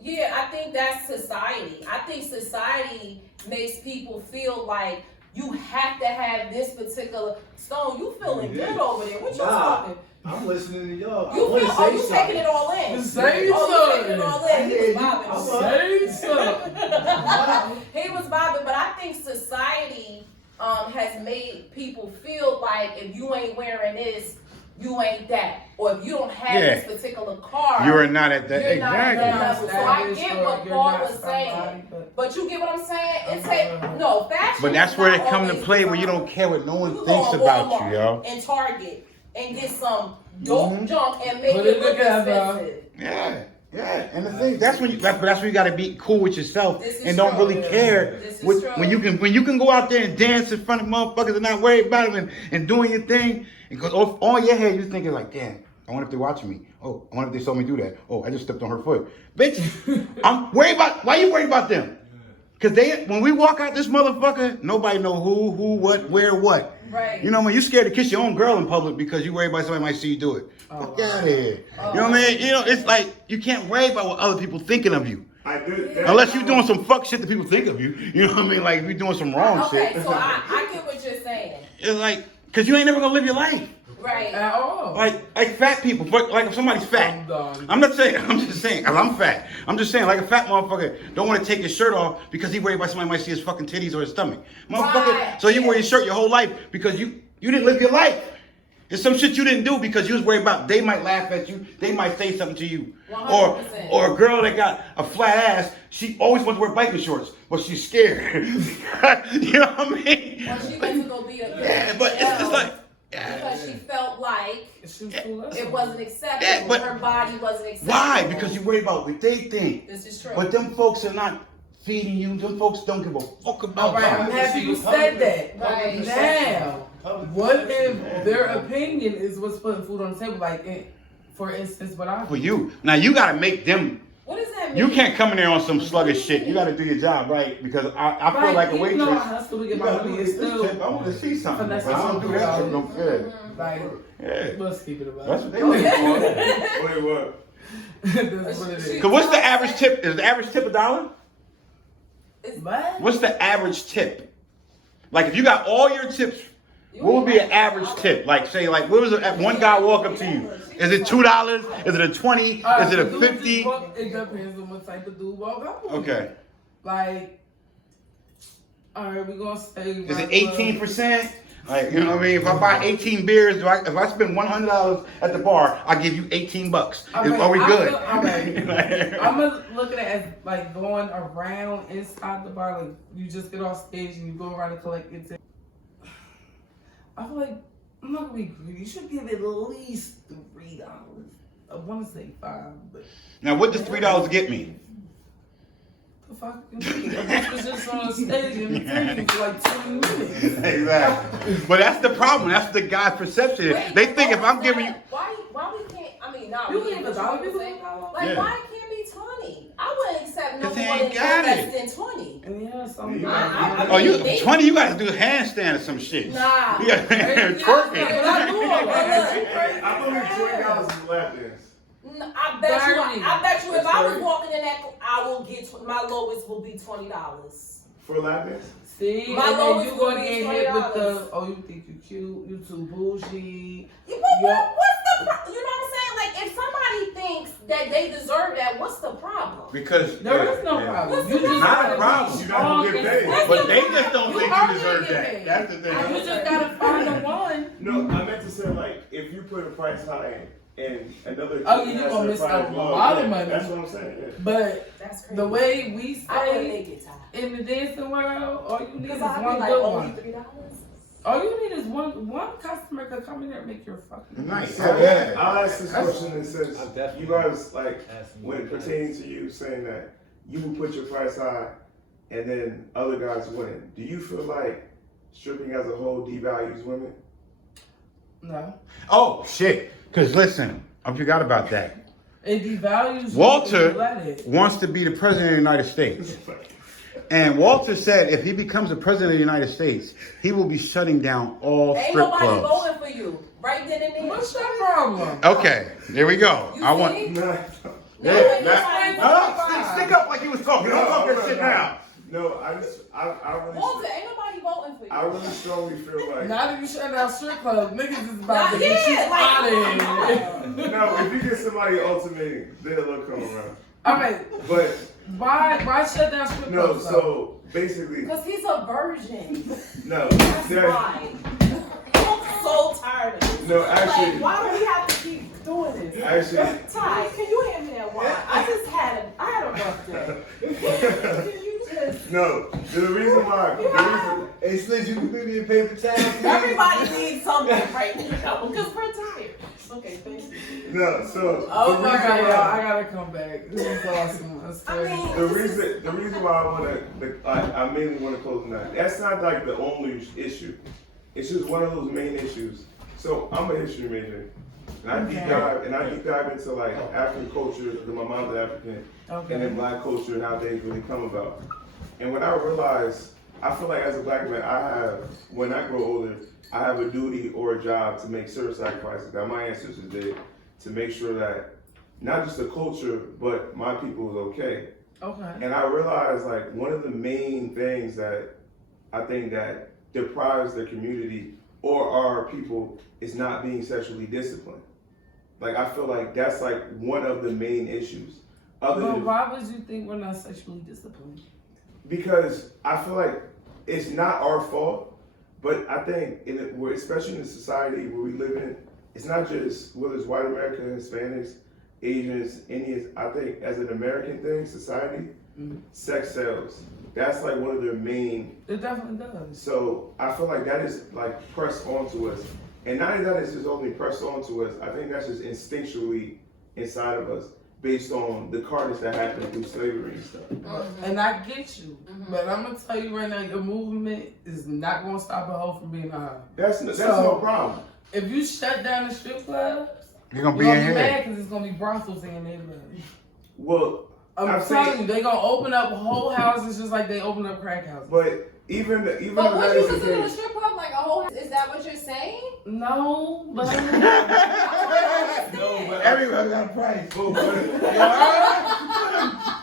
yeah, I think that's society. I think society makes people feel like you have to have this particular Stone. You feeling good over there? What you Nah. talking? I'm listening to y'all. You I wanna feel? say Oh, you something. taking it all in? Say Oh, you taking it something. all in? He was I'm bobbing. Say something. He was bobbing, but I think society has made people feel like if you ain't wearing this, you ain't that. Or if you don't have Yeah. this particular car, You're not at that. You're not at that Exactly. level. So I get what Paul was saying. But you get what I'm saying? It's no fashion. But that's is where not it come to always play where you design. don't care what no one You can thinks go to about Walmart you, yo. and Target and get some dope junk and make Put it it look together. expensive. Yeah. Yeah, and the thing that's when you gotta be cool with yourself This is and don't true. really care This is with, true. when you can go out there and dance in front of motherfuckers and not worry about them and doing your thing and because on your head you thinking like, damn, I wonder if they're watching me. Oh, I wonder if they saw me do that. Oh, I just stepped on her foot, bitch. I'm worried about. Why you worried about them? Because when we walk out this motherfucker, nobody know who, what, where, what. Right. You know what I mean? You scared to kiss your own girl in public because you worry about somebody might see you do it. Fuck out of here. You know what I mean? You know, it's like you can't worry about what other people thinking of you. I do. Unless you're doing some fuck shit that people think of you. You know what I mean? Like if you're doing some wrong Okay, shit. so I get what you're saying. It's like, because you ain't never going to live your life. Right. At all. Like fat people. Like if somebody's fat. I'm done. I'm not saying, I'm just saying, 'cause I'm fat. I'm just saying, like a fat motherfucker don't want to take his shirt off because he worried about somebody might see his fucking titties or his stomach. Motherfucker, Right. so you wear your shirt your whole life because you didn't live your life. It's some shit you didn't do because you was worried about they might laugh at you, they might say something to you. 100%. Or a girl that got a flat ass, she always wants to wear biking shorts, but she's scared. You know what I mean? Well, she went to go be a Yeah, but it's just like, because she felt like She was cool. it wasn't acceptable. Yeah, but her body wasn't acceptable. why? Because you worry about what they think. This is true. But them folks are not feeding you. Them folks don't give a fuck about All right, I'm you. happy you said that. Right. Now, what if their opinion is what's putting food on the table? Like, for instance, what I For you. Now you gotta make them What does that mean? You can't come in there on some sluggish shit. You got to do your job right because I feel like a even though I waitress. hustle to get You my gotta money, do it's this still tip. I want to see something. finesse If I don't do that shit, don't good. like, Yeah. let's keep it about. That's what they look for. Wait, what? That's what it is. Cause what's the average tip? Is the average tip $1? What? What's the average tip? Like if you got all your tips, what would be an average tip? Like say, like what was it? One guy walk up to you. Is it $2? Is it a 20? Is it a 50? It depends on what type of dude walk up. Okay. Like, all right, we're gonna say. Is it 18%? Like, you know what I mean? If I buy 18 beers, if I spend $100 at the bar, I give you $18. Are we good? I'm gonna look at it as like going around inside the bar. Like you just get off stage and you go around and collect your tips. I feel like I'm not gonna be greedy. You should give it at least $3. I want to say $5, but Now, what does $3 get me? the fucking thing. A bitch was just on stage and entertaining for like 20 minutes. Exactly. But that's the problem. That's the guy's perception. They think if I'm giving you. Why we can't? I mean, no. You we give can't $1, say- people give $1. Like, Yeah. why it can't be 20? I wouldn't accept no 'Cause they more ain't than got less than 20. And yeah, some I Oh, mean, you they- 20? You gotta do a handstand or some shit. Nah. You gotta twerking. I believe $20 is lap dance. I bet you. I bet you if I was That's walking in that, I will get my lowest will be $20. For lap dance? See, My and then lowest you would gonna be get hit with the, $20. oh, you think you cute, you too bougie. What's Yeah. the you know what I'm saying? Like, if somebody thinks that they deserve that, what's the problem? Because There is no problem. What's You the just Not gotta a problem. be You gotta strong get and paid. smart. But they just don't You think you already deserve get that. paid. That's the thing. You just gotta find the one. No, I meant to say like if you put a price high and another. Oh, yeah, you has gonna their miss out price on a low, lot of yeah, money. That's what I'm saying. Yeah. But That's crazy. the way we I wouldn't say make it time. in the dancing world, all you need is Because I'd one be like, good only one. $3. All you need is one customer could come in there and make your fucking Nice. So Yeah. I'll ask this question and since I'm definitely you guys like asking when it you guys. pertains to you saying that you will put your price high and then other guys win. Do you feel like stripping as a whole devalues women? No. Oh, shit. Because listen, I forgot about that. It devalues you Walter if you let it. wants to be the president of the United States. And Walter said if he becomes the president of the United States, he will be shutting down all Ain't strip nobody clubs. voting for you. Right then and there. What's your problem? Okay, there we go. You I want. see? Nah. Now Yeah, ain't nah, nobody stick up like you was talking. Don't talk that shit now. No, I really, Walter, ain't nobody voting for you. I really strongly feel like. Now that you shut down strip clubs, niggas is about to Nah, get you yeah, like, out of here. No, if you get somebody ultimating, then it'll come around. All right, But why shut down strip no, clubs? so basically, Because he's a virgin. no. That's there- why. I'm so tired of this. No, Like, actually, why do we have to keep doing this? actually, Ty, can you hand me that wine? I had a rough day. Can you just... no. The reason why, Hey, Slick, you can do me a paper towel, please? Everybody needs something right now because we're tired. Okay, thank you. no. So Oh the my reason god, y'all, why- I gotta come back. This is awesome. I mean, The reason why I mainly want to close on that. That's not like the only issue. It's just one of those main issues. So I'm a history major, and I deep dive into like African culture. Because my mom's African, and then Black culture and how things really come about. And when I realized, I feel like as a Black man, when I grow older, I have a duty or a job to make certain sacrifices that my ancestors did to make sure that not just the culture, but my people is okay. Okay. And I realized like one of the main things that I think that deprives the community or our people is not being sexually disciplined. Like I feel like that's like one of the main issues. But why would you think we're not sexually disciplined? Because I feel like it's not our fault, but I think especially in the society where we live in, it's not just whether it's white America, Hispanics, Asians, Indians. I think as an American thing, society, sex sells. That's like one of their main. It definitely does. So I feel like that is like pressed onto us, and not that it's just only pressed onto us. I think that's just instinctually inside of us, based on the carnage that happened through slavery and stuff. And I get you, but I'm gonna tell you right now, your movement is not gonna stop a hoe from being a hoe. That's no problem. If you shut down the strip clubs, You're gonna you're be in gonna be here. mad because it's gonna be brothels in your neighborhood. Well, I'm telling you, they gonna open up whole houses just like they open up crack houses. But even But if would that you is the consider a case, strip club like a whole? Is that what you're saying? No, but No, but Everybody got a price.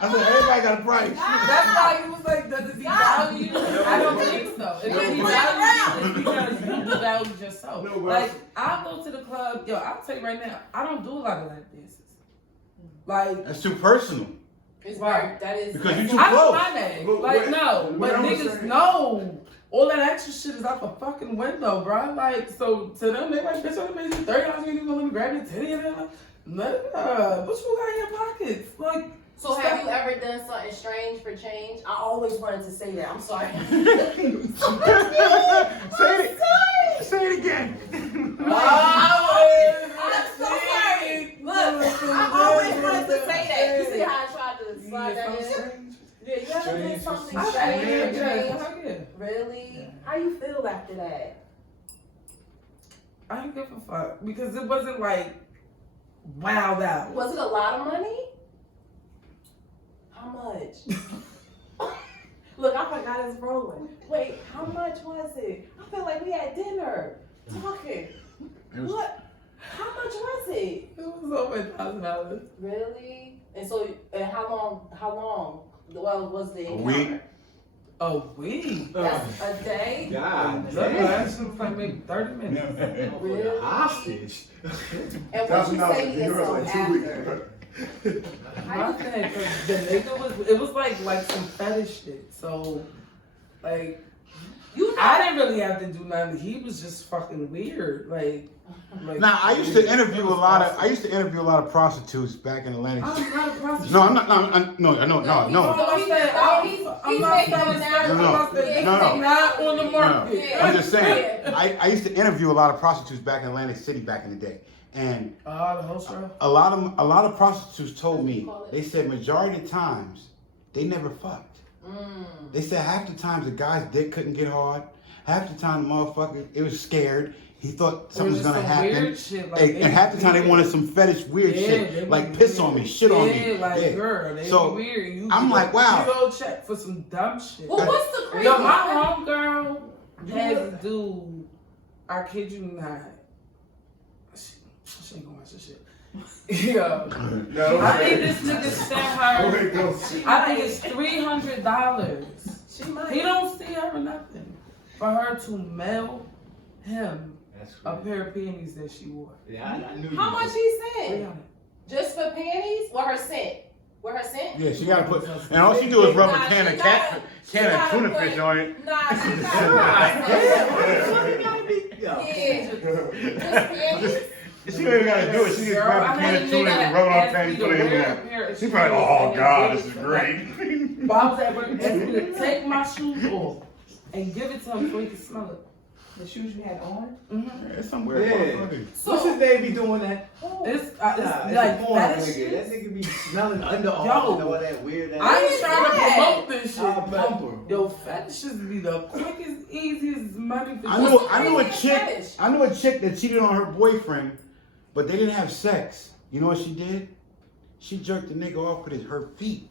I said everybody got a price. that's why you was like, does it devalue? I don't think so. It don't devalue it's because you devalue yourself. No, but Like, I'll go to the club, I'll tell you right now, I don't do a lot of lap dances. Like, That's too personal. It's Right. that is. Because you too I don't close. mind that. But Like, what- no. what But I'm niggas saying- know. All that extra shit is out the fucking window, bro. Like, so to them, they like, bitch, I'm gonna pay you $30, you gonna let me grab your titty and they're like, nah, what you got in your pockets? Like, So have you ever done something strange for change? I always wanted to say that. I'm sorry. Say it again. I'm so sorry. Look, I always wanted to say that. You see how I tried to slide that in? Yeah, you ever did something I strange for change? yeah. Really? How you feel after that? I didn't give a fuck because it wasn't like wowed out. Was it a lot of money? How much? Look, I forgot it's rolling. Wait, how much was it? I feel like we had dinner talking. What? How much was it? It was over $1,000. Really? And so, and how long? Well, was the A encounter? week. A week. That's a day? God, That shit was like maybe 30 minutes. Really? hostage. And what you say he did so after? Nothing, cause the nigga was, it was like some fetish shit. So, like, I didn't really have to do nothing. He was just fucking weird. Like Now I used to interview a lot of prostitutes back in Atlantic City. I'm not a prostitute. No, I'm not. No. He's making an announcement. No. Not on the market. Yeah. I'm just saying. I used to interview a lot of prostitutes back in Atlantic City back in the day, and The whole show. a lot of prostitutes told me, they said majority of times they never fucked. They said half the times the guy's dick couldn't get hard. Half the time the motherfucker, it was scared. He thought something was gonna happen. Shit, like, And half the time they wanted some fetish weird shit, like piss on me, shit on me. Like, girl, they So, be weird. You I'm like, wow. You go check for some dumb shit. Well, what's the crazy? Yo, my homegirl had to do, I kid you not. She ain't gonna watch this shit. Yo, no. I think this nigga sent her, Wait, go. I think it's $300. She might. He don't see her or nothing. For her to mail him That's a crazy. pair of panties that she wore. Yeah, I knew you. How much he sent? 300. Just for panties? What her scent? What her scent? Yeah, she gotta put, and all she do is rub a Nah, can she of gotta- can she of gotta tuna put- fish on it. Nah, she God got damn. Yeah. Just panties? She don't even gotta do it. She just grab a can of tuna and rub it on panties, put it in there. She probably, oh God, this is great. But I was at work asking me to take my shoes off and give it to him so he can smell it. The shoes you had on? Mm-hmm. It's some weird Yeah. motherfucker. What's his name be doing that? It's Nah, like it's a porn that nigga. shit. That nigga be smelling underarms Yo. and all that weird ass. I ain't trying to promote this shit, Nah, but pumper. yo, fetishes be the quickest, easiest money to I do. knew a craziest chick. fetish? I knew a chick that cheated on her boyfriend, but they didn't have sex. You know what she did? She jerked the nigga off with her feet.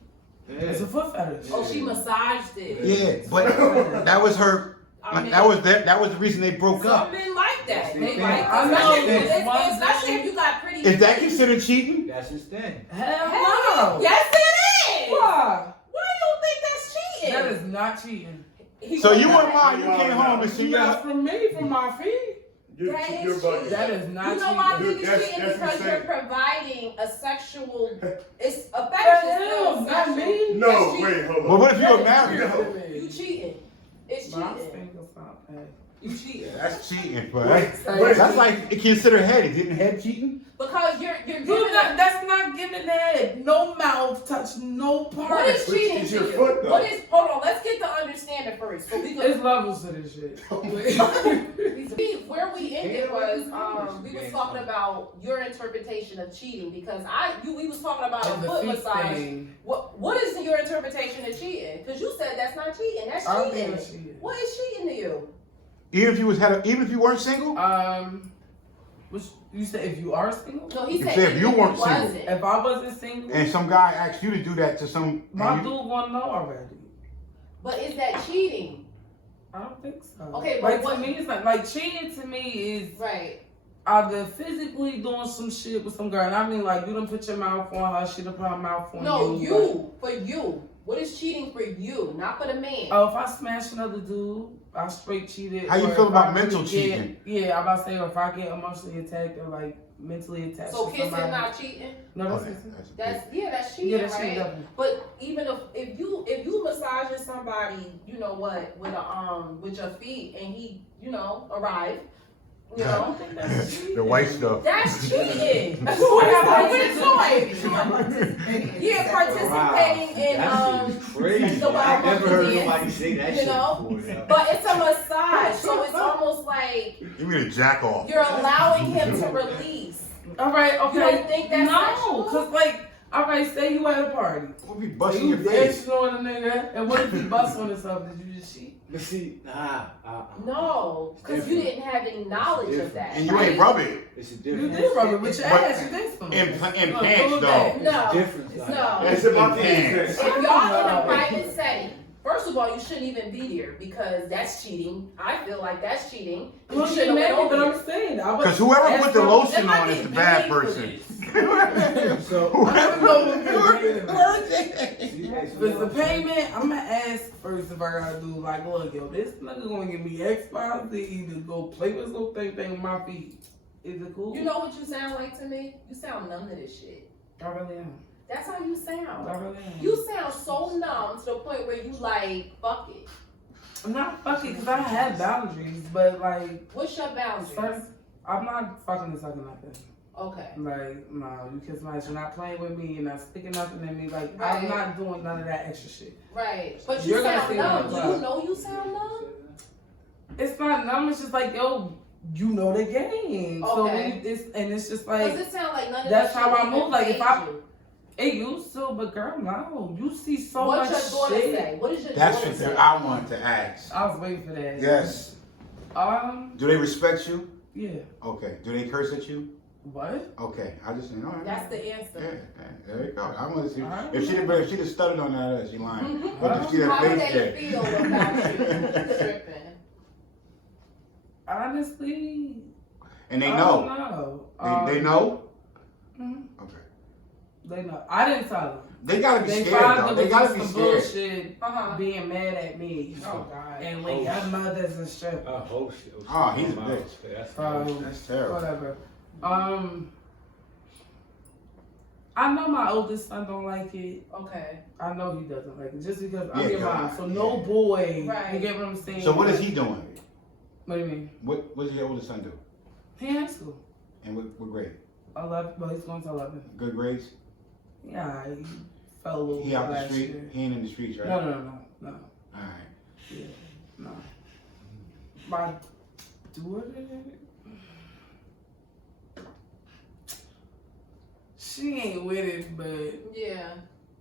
It's a foot fetish. Oh, she massaged it. Yeah, but that was her. I mean, That was the reason they broke some up. men like that. They thing. like, I know, especially if you got pretty. Is that considered cheating? That's his thing. Hell no. Yes, it is. Why? Why you think that's cheating? That is not cheating. So you wouldn't mind? You came home and see Not your. from me, from my feet. You're That is bugging. cheating. That is not You know why I cheating. think it's That's- cheating? that's Because insane. you're providing a sexual. It's The affection. hell, not me. No, That's cheating. wait, hold Well, on. what if you were That is married? weird though? to You me. cheating. It's My cheating. fingers not bad. You cheating. That's cheating, but Wait. that's like considered head. Isn't head cheating? Because you're giving. That's not giving head. No mouth touch, no part. What is cheating It's to your you? foot, though. What is? Hold on. Let's get the understanding first. So we There's go. levels to this shit. Where we ended was we was talking about your interpretation of cheating because we was talking about a And the foot feet massage. thing. What is your interpretation of cheating? Because you said that's not cheating. That's I cheating. think it's cheating. What is cheating to you? Even if you weren't single? Which You said if you are single? No, he You said said if you weren't single. wasn't. If I wasn't single, And some guy asked you to do that to some. my and dude you- wanna know already. But is that cheating? I don't think so. Okay, but like what- to me, it's like cheating to me is Right. either physically doing some shit with some girl. And I mean, like you done put your mouth on her, she done put her mouth on No, you. you. For you. What is cheating for you? Not for the man. Oh, if I smash another dude, I straight cheated. How you Or feel if about I mental get- cheating? Yeah, I'm about to say, or if I get emotionally attacked or like mentally attached So to kissing somebody. not cheating? No, Oh, that's That's cheating, yeah, that's right? cheating. Definitely. But even if you massaging somebody, you know what, with your feet and he, arrive, I don't think that's cheating. The white stuff. that's cheating. That's what That's happened. Yeah, participating in That's crazy. the wild I never heard monkey nobody dance, say that you shit know? before. Yeah. But it's a massage, so it's almost like You mean a jack off? you're allowing him to release. All right, okay. You don't think that's no? sexual? Cause like, all right, say you at a party, We'll be so busting you your face. dancing on a nigga, and what if he busts on himself? Did you just cheat? But see, No, because you didn't have any knowledge of that. And you right? ain't rub it. it's a You difference. did rub it with your But ass. You did something. in Look, pants, do it though. back. No, It's different. Like, no. It's about the Pants. If y'all in a private setting, first of all, you shouldn't even be there because that's cheating. I feel like that's cheating. You Well, shouldn't maybe, have went but over I'm saying, I was. Because whoever put the lotion Am I on is the getting bad paid for person. this? So, I don't know what you're see, hey, If it's the payment, I'm gonna ask first if I gotta do like, look, yo, this nigga gonna give me X, Y, Z to go play with this little thing with my feet. Is it cool? You know what you sound like to me? You sound numb to this shit. I really am. That's how you I sound. really am. You sound so numb to the point where you like, fuck it. I'm not fucking because I have boundaries, but like, What's your boundaries? certain, I'm not fucking and sucking like that. Okay. Like, no, you kiss my ass, you're not playing with me, you're not sticking nothing in me. Like, Right. I'm not doing none of that extra shit. Right. But you You're gonna sound see numb. what Do I'm you like. know you sound numb? It's not numb, it's just like, yo, you know the game. So Okay. when it's just Does like, it sound like none of that's that how shit I even move. Like, if phase I- you? it used to, but girl, no. You see so What's much your daughter shit. say? What does your That's daughter what say? I wanted to ask. I was waiting for that. Yes. Do they respect you? Yeah. Okay. Do they curse at you? What? Okay. I just, all right. That's the Yeah, answer. there you go. I want to see. Alright. If she'd have stuttered on that, she lying. But if she How do had they face feel about you tripping? Honestly, and they I know. don't know. They know? Mhm. Okay. They know. I didn't tell them. They gotta be They scared, find though. them They with gotta be some scared. bullshit, Uh-huh. being mad at me. Oh God. And when your mother's a stripper. oh shit. Oh, he's a bitch. That's That's terrible. Whatever. I know my oldest son don't like it. Okay. I know he doesn't like it. Just because I'm Yeah, your mom. God, So yeah. no boy. Right. You get what I'm saying? So what is he doing? What do you mean? What does your oldest son do? He in high school. And what grade? 11. Well, he's going to 11. Good grades? Yeah, he fell a little He bit out the last street? year. He ain't in the streets, right? No. Alright. Yeah, no. My daughter, she ain't with it, but Yeah.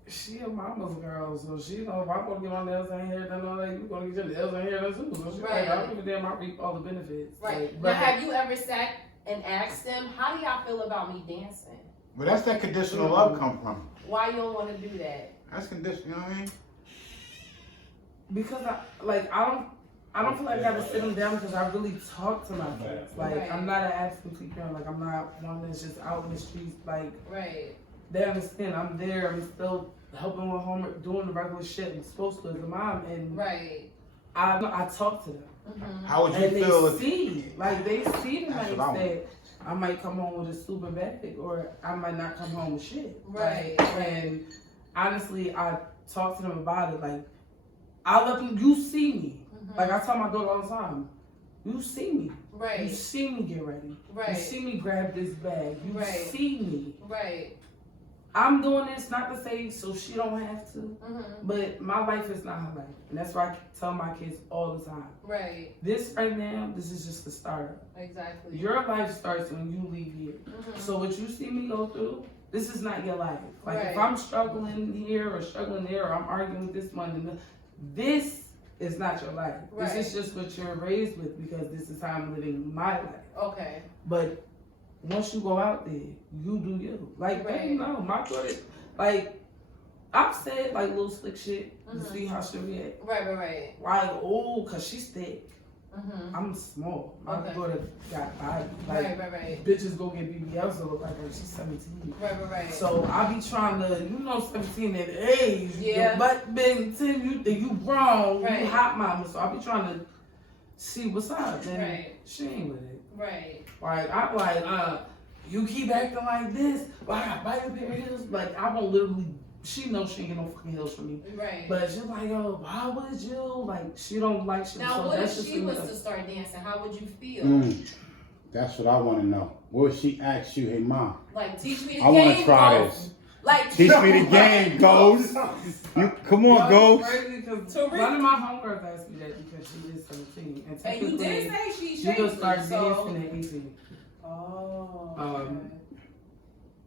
she a mama's girl, so she know if I'm gonna get my nails and hair done all that, you gonna get your nails and hair done too. So she Right. like, I don't give a damn, I reap all the benefits. Right. Like, Now, but have you ever sat and asked them, how do y'all feel about me dancing? But that's that conditional love come from. Why you don't want to do that? That's conditional, you know what I mean? because I don't feel like I gotta sit them down because I really talk to my kids. Like, Right. I'm not an absentee parent. Like, I'm not one that's just out in the streets. Like, Right. they understand I'm there. I'm still helping with homework, doing the regular shit I'm supposed to as a mom. And Right. I talk to them. Mm-hmm. How would you And feel they if see. Like, they see the That's nights what I want. that I might come home with a stupid bag or I might not come home with shit. Right. Like, and honestly, I talk to them about it. Like, I let them, you see me. Mm-hmm. Like, I tell my daughter all the time, you see me. You Right. see me get ready. You Right. see me grab this bag. You Right. see me. Right. I'm doing this not to say so she don't have to, Mm-hmm. but my life is not her life. And that's why I tell my kids all the time. Right. This right now, this is just the start. Exactly. Your life starts when you leave here. Mhm. So what you see me go through, this is not your life. Like if Right. I'm struggling here or struggling there or I'm arguing with this one, and this is not your life. Right. This is just what you're raised with because this is how I'm living my life. Okay. But once you go out there, you do you. Like, Right. they know, my daughter, like, I've said, like, little slick shit to see how she react. Right. Like, oh, cause she's thick. Mm-hmm. I'm small. My Okay. daughter got body. Like, Right. bitches go get BBLs to look like her. She's 17. Right. So I be trying to, 17 at age, Yeah. your butt been 10, you think you grown, Right. you hot mama. So I be trying to see what's up. And Right. she ain't with it. Right. Like, I'm like, you keep acting like this, but I got bite a pair of heels. Like, I won't literally, she knows she ain't get no fucking heels from me. Right. But she's like, yo, why would you? Like, she don't like shit. Now, so what that's if just she was me. to start dancing? How would you feel? That's what I want to know. What if she asks you, hey, mom, Like, teach me the I game. want to try Ghost. this. Like, Teach me the game, Ghost. You, come on, Ghost. One of my homegirls asked me that because she is 17. And you did say she's you can start shapely, so. dancing at 18. Oh.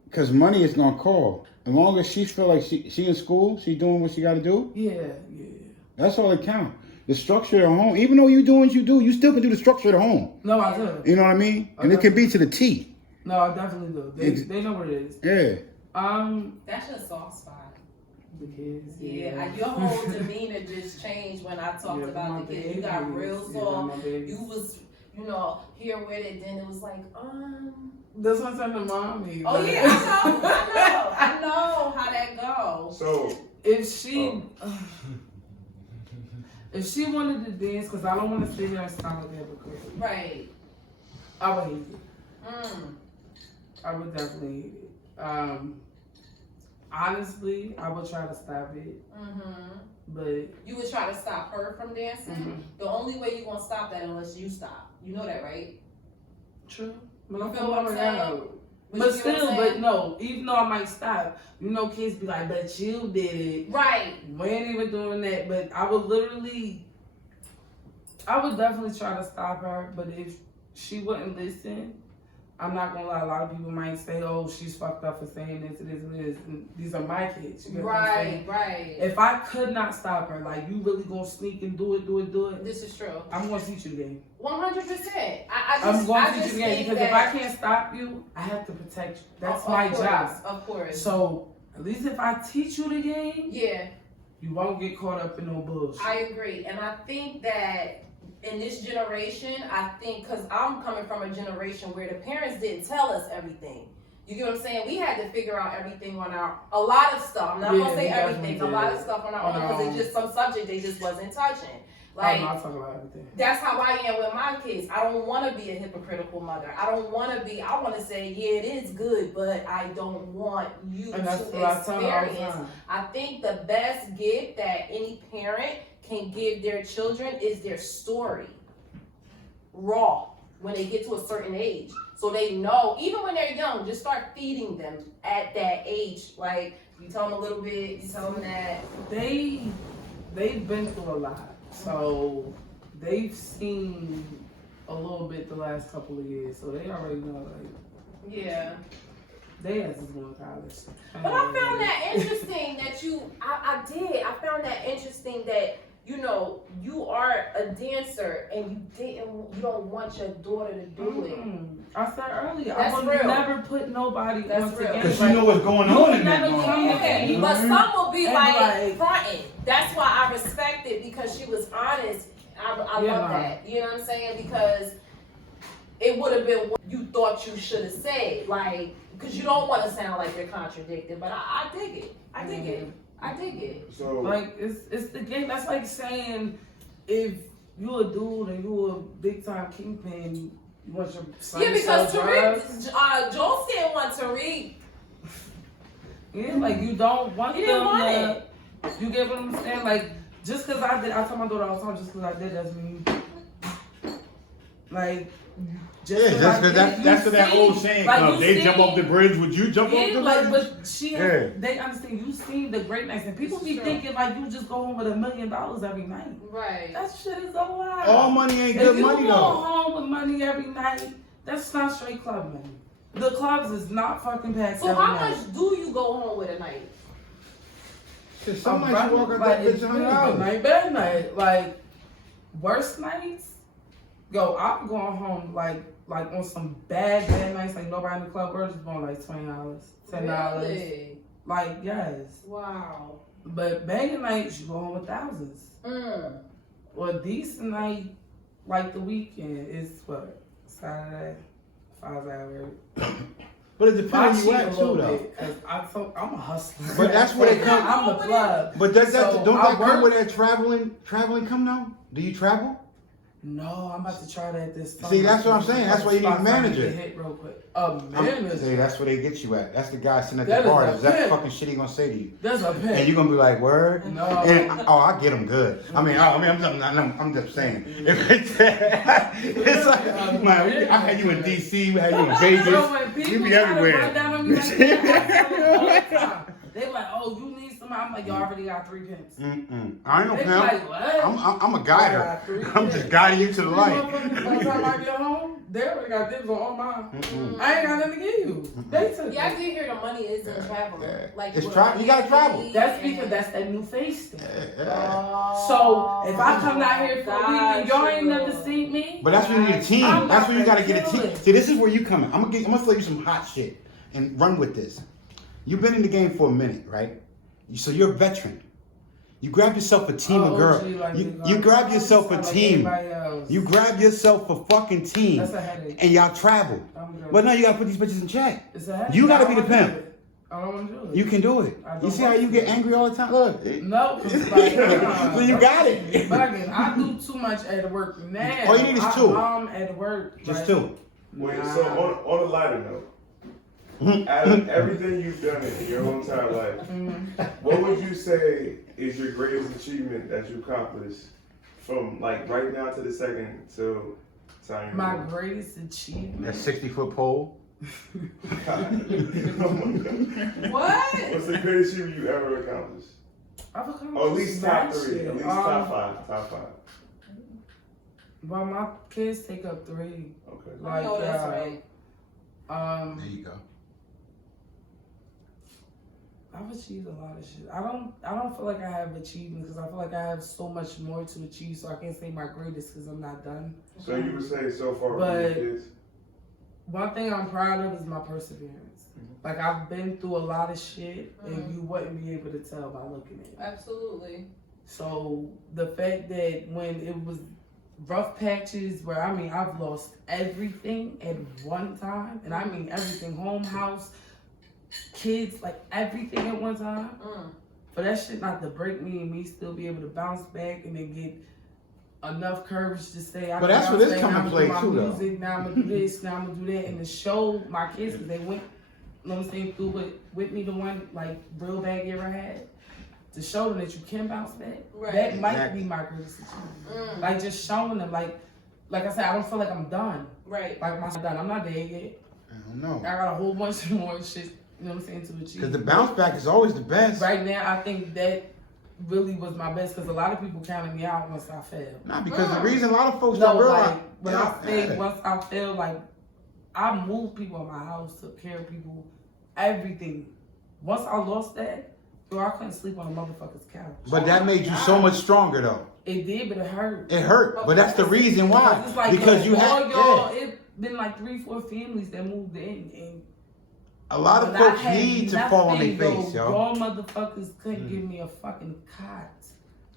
Because money is going to call. As long as she feel like she in school, she doing what she got to do, Yeah. that's all that count. The structure of the home, even though you doing what you do, you still can do the structure of the home. No, I do. You know what I mean? And it can be to the T. No, I definitely do. They know what it is. Yeah. That's your soft spot. The kids. Yeah, your whole demeanor just changed when I talked about the kids. You got real soft. You was, here with it. Then it was like, That's what I'm saying to mommy. Oh yeah, I know how that goes. So if she wanted to dance, because I don't want to sit here and sound like a hypocrite. Right. I would hate it. I would definitely hate it. Honestly, I would try to stop it. But you would try to stop her from dancing. The only way you gonna stop that unless you stop. You know that, right? true. But You feel what I'm saying? But still, but no, even though I might stop, kids be like, but you did it. Right. We ain't even doing that. But I would definitely try to stop her. But if she wouldn't listen, I'm not gonna lie, a lot of people might say, oh, she's fucked up for saying this and this and this. And these are my kids. You know what I'm saying? Right. If I could not stop her, like, you really gonna sneak and do it, This is true. I'm gonna teach you the game. 100%. I'm going to teach just you the game think because if that- I can't stop you, I have to protect you. That's Of my course, job. Of course. So at least if I teach you the game, Yeah, you won't get caught up in no bullshit. I agree. And I think that in this generation, because I'm coming from a generation where the parents didn't tell us everything. You get what I'm saying? We had to figure out everything on a lot of stuff. I'm not gonna say we everything. definitely A lot did. of stuff on our On own our because own. it's just some subject they just wasn't touching. I'm Like, not talking about everything. that's how I am with my kids. I don't want to be a hypocritical mother. I want to say, yeah, it is good, but I don't want you And that's to what I tell her all the experience. time. I think the best gift that any parent can give their children is their story. Raw, when they get to a certain age. So they know, even when they're young, just start feeding them at that age. Like, you tell them a little bit, you tell them that. They've been through a lot. So they've seen a little bit the last couple of years. So they already know, like, Yeah. they ass is going to college. But I found that interesting that I found that interesting that, you are a dancer and you don't want your daughter to do it. I said earlier, That's I would real. never put nobody That's once real. again. Because you know what's going on in that never moment. come Yeah, to me. but some will be And like fronting. That's why I respect it because she was honest. I Yeah. love that. You know what I'm saying? Because it would have been what you thought you should have said. Like, because you don't want to sound like you're contradicted. But I dig it. I dig it. I dig it. So Like, it's the game. That's like saying if you a dude and you a big time kingpin, you want your son Yeah, to because sell drugs. Tariq, Joel didn't want Tariq. Yeah, like you don't want He didn't them want to. You get what I'm saying? Like, just because I tell my daughter all the time, just because I did doesn't mean, like, just Yeah, 'cause that's I because did, that's you what that see, old saying like, comes. you They see- jump off the bridge, would you jump off Yeah, the like, bridge? but she, Yeah. they understand. You seen the greatness, and people be thinking like you just go home with $1 million every night. Right. That shit is a lie. All money ain't If good you money go though. home with money every night, that's not straight club money. The clubs is not fucking packed So every how night. much do you go home with a night? Cause somebody should walk out like, that it's bitch really $100. good night, bad night. Like, worst nights, yo, I'm going home like like on some bad nights, like nobody in the club, we're just going like $20, $10. Really? Like, yes. Wow. But banging nights, you going with thousands. Well, a decent night, like the weekend, is what? Saturday, 5 hours. But it depends on you at too, though. Because I'm a hustler. But that's where they come. I'm the plug. But does that So don't I that come work- with that traveling come though? Do you travel? No, I'm about to try that this time. See, that's what I'm saying. That's why you need a manager. Hit real quick. A manager. See, that's where they get you at. That's the guy sitting at That the is bar. a That's that pimp. fucking shit he gonna say to you. That's a pimp. And you gonna be like, word? No. And, I get him good. I'm just saying. If it's like, man, I had you in DC, we had you in Vegas. Bro, when people You be try to everywhere. run down on me like that, I tell them all the time. They like, oh, you need somebody. I'm like, y'all already got 3 pimps. I ain't no They be pimp. like, what? I'm a guider. I'm just guiding you to the light. By the time I get home, they already got dibs on all mine. I ain't got nothing to give you. They took Yeah, I it. did hear the money is in traveling. Yeah. Like It's with travel. You gotta travel. That's because that's that new face thing. Yeah. So if I come down here for a week and y'all ain't never seen me, But that's when you need a team. I'm That's when you about gotta to get a kill team. it. See, this is where you come in. I'm gonna tell you some hot shit and run with this. You've been in the game for a minute, right? So you're a veteran. You grab yourself a team of girls. You grab yourself a team. You grab yourself a fucking team. That's a headache. And y'all travel. I'm good. But now you gotta put these bitches in check. It's a headache. You gotta I be don't the wanna pimp. do it. I don't want to do it. You can do it. I don't You see how want you to. get angry all the time? Look. No, 'cause like, So you got it. Bugging. I do too much at work now. All you need is I 2. Mom at work. Just like, 2. Wait, nah. so on a lighter note, out of everything you've done in your whole entire life, what would you say is your greatest achievement that you accomplished from like right now to the second till time you're My born? greatest achievement. That 60-foot pole. What? What's the greatest achievement you ever accomplished? I've accomplished Or at least top mad 3, shit. at least top 5, top 5. Well, my kids take up 3. Okay. Like, No, that's right. There you go. I've achieved a lot of shit. I don't feel like I have achievement because I feel like I have so much more to achieve. So I can't say my greatest because I'm not done. So you would say so far But- with your kids? One thing I'm proud of is my perseverance. Like I've been through a lot of shit, and you wouldn't be able to tell by looking at it. Absolutely. So the fact that when it was rough patches where I've lost everything at one time, and I mean everything, home, house, kids, like everything at one time. For that shit not to break me and me still be able to bounce back and then get enough courage to say, But that's where this come now into I'm play gonna do too, my though. music, now I'm gonna do this, now I'm gonna do that, and to show my kids because they went, you know what I'm saying, through with me the one like real bad year I had. To show them that you can bounce back. Right. That might Exactly. be my greatest achievement. Like just showing them, like I said, I don't feel like I'm done. Right. Like I'm done. I'm not there yet. I don't know. I got a whole bunch more shit, you know what I'm saying, to achieve. Because the bounce back is always the best. Right now, I think that really was my best because a lot of people counted me out once I failed. Nah, because the reason a lot of folks No, don't realize. like when I say once I failed, like I moved people in my house, took care of people, everything. Once I lost that, bro, I couldn't sleep on a motherfucker's couch. But that made you so much stronger, though. It did, but it hurt. It hurt, but that's the reason why. It's like, Because you all had y'all, it been like 3-4 families that moved in, and a lot of when I folks had need to fall on their nothing, face, though, yo. y'all motherfuckers couldn't give me a fucking cot.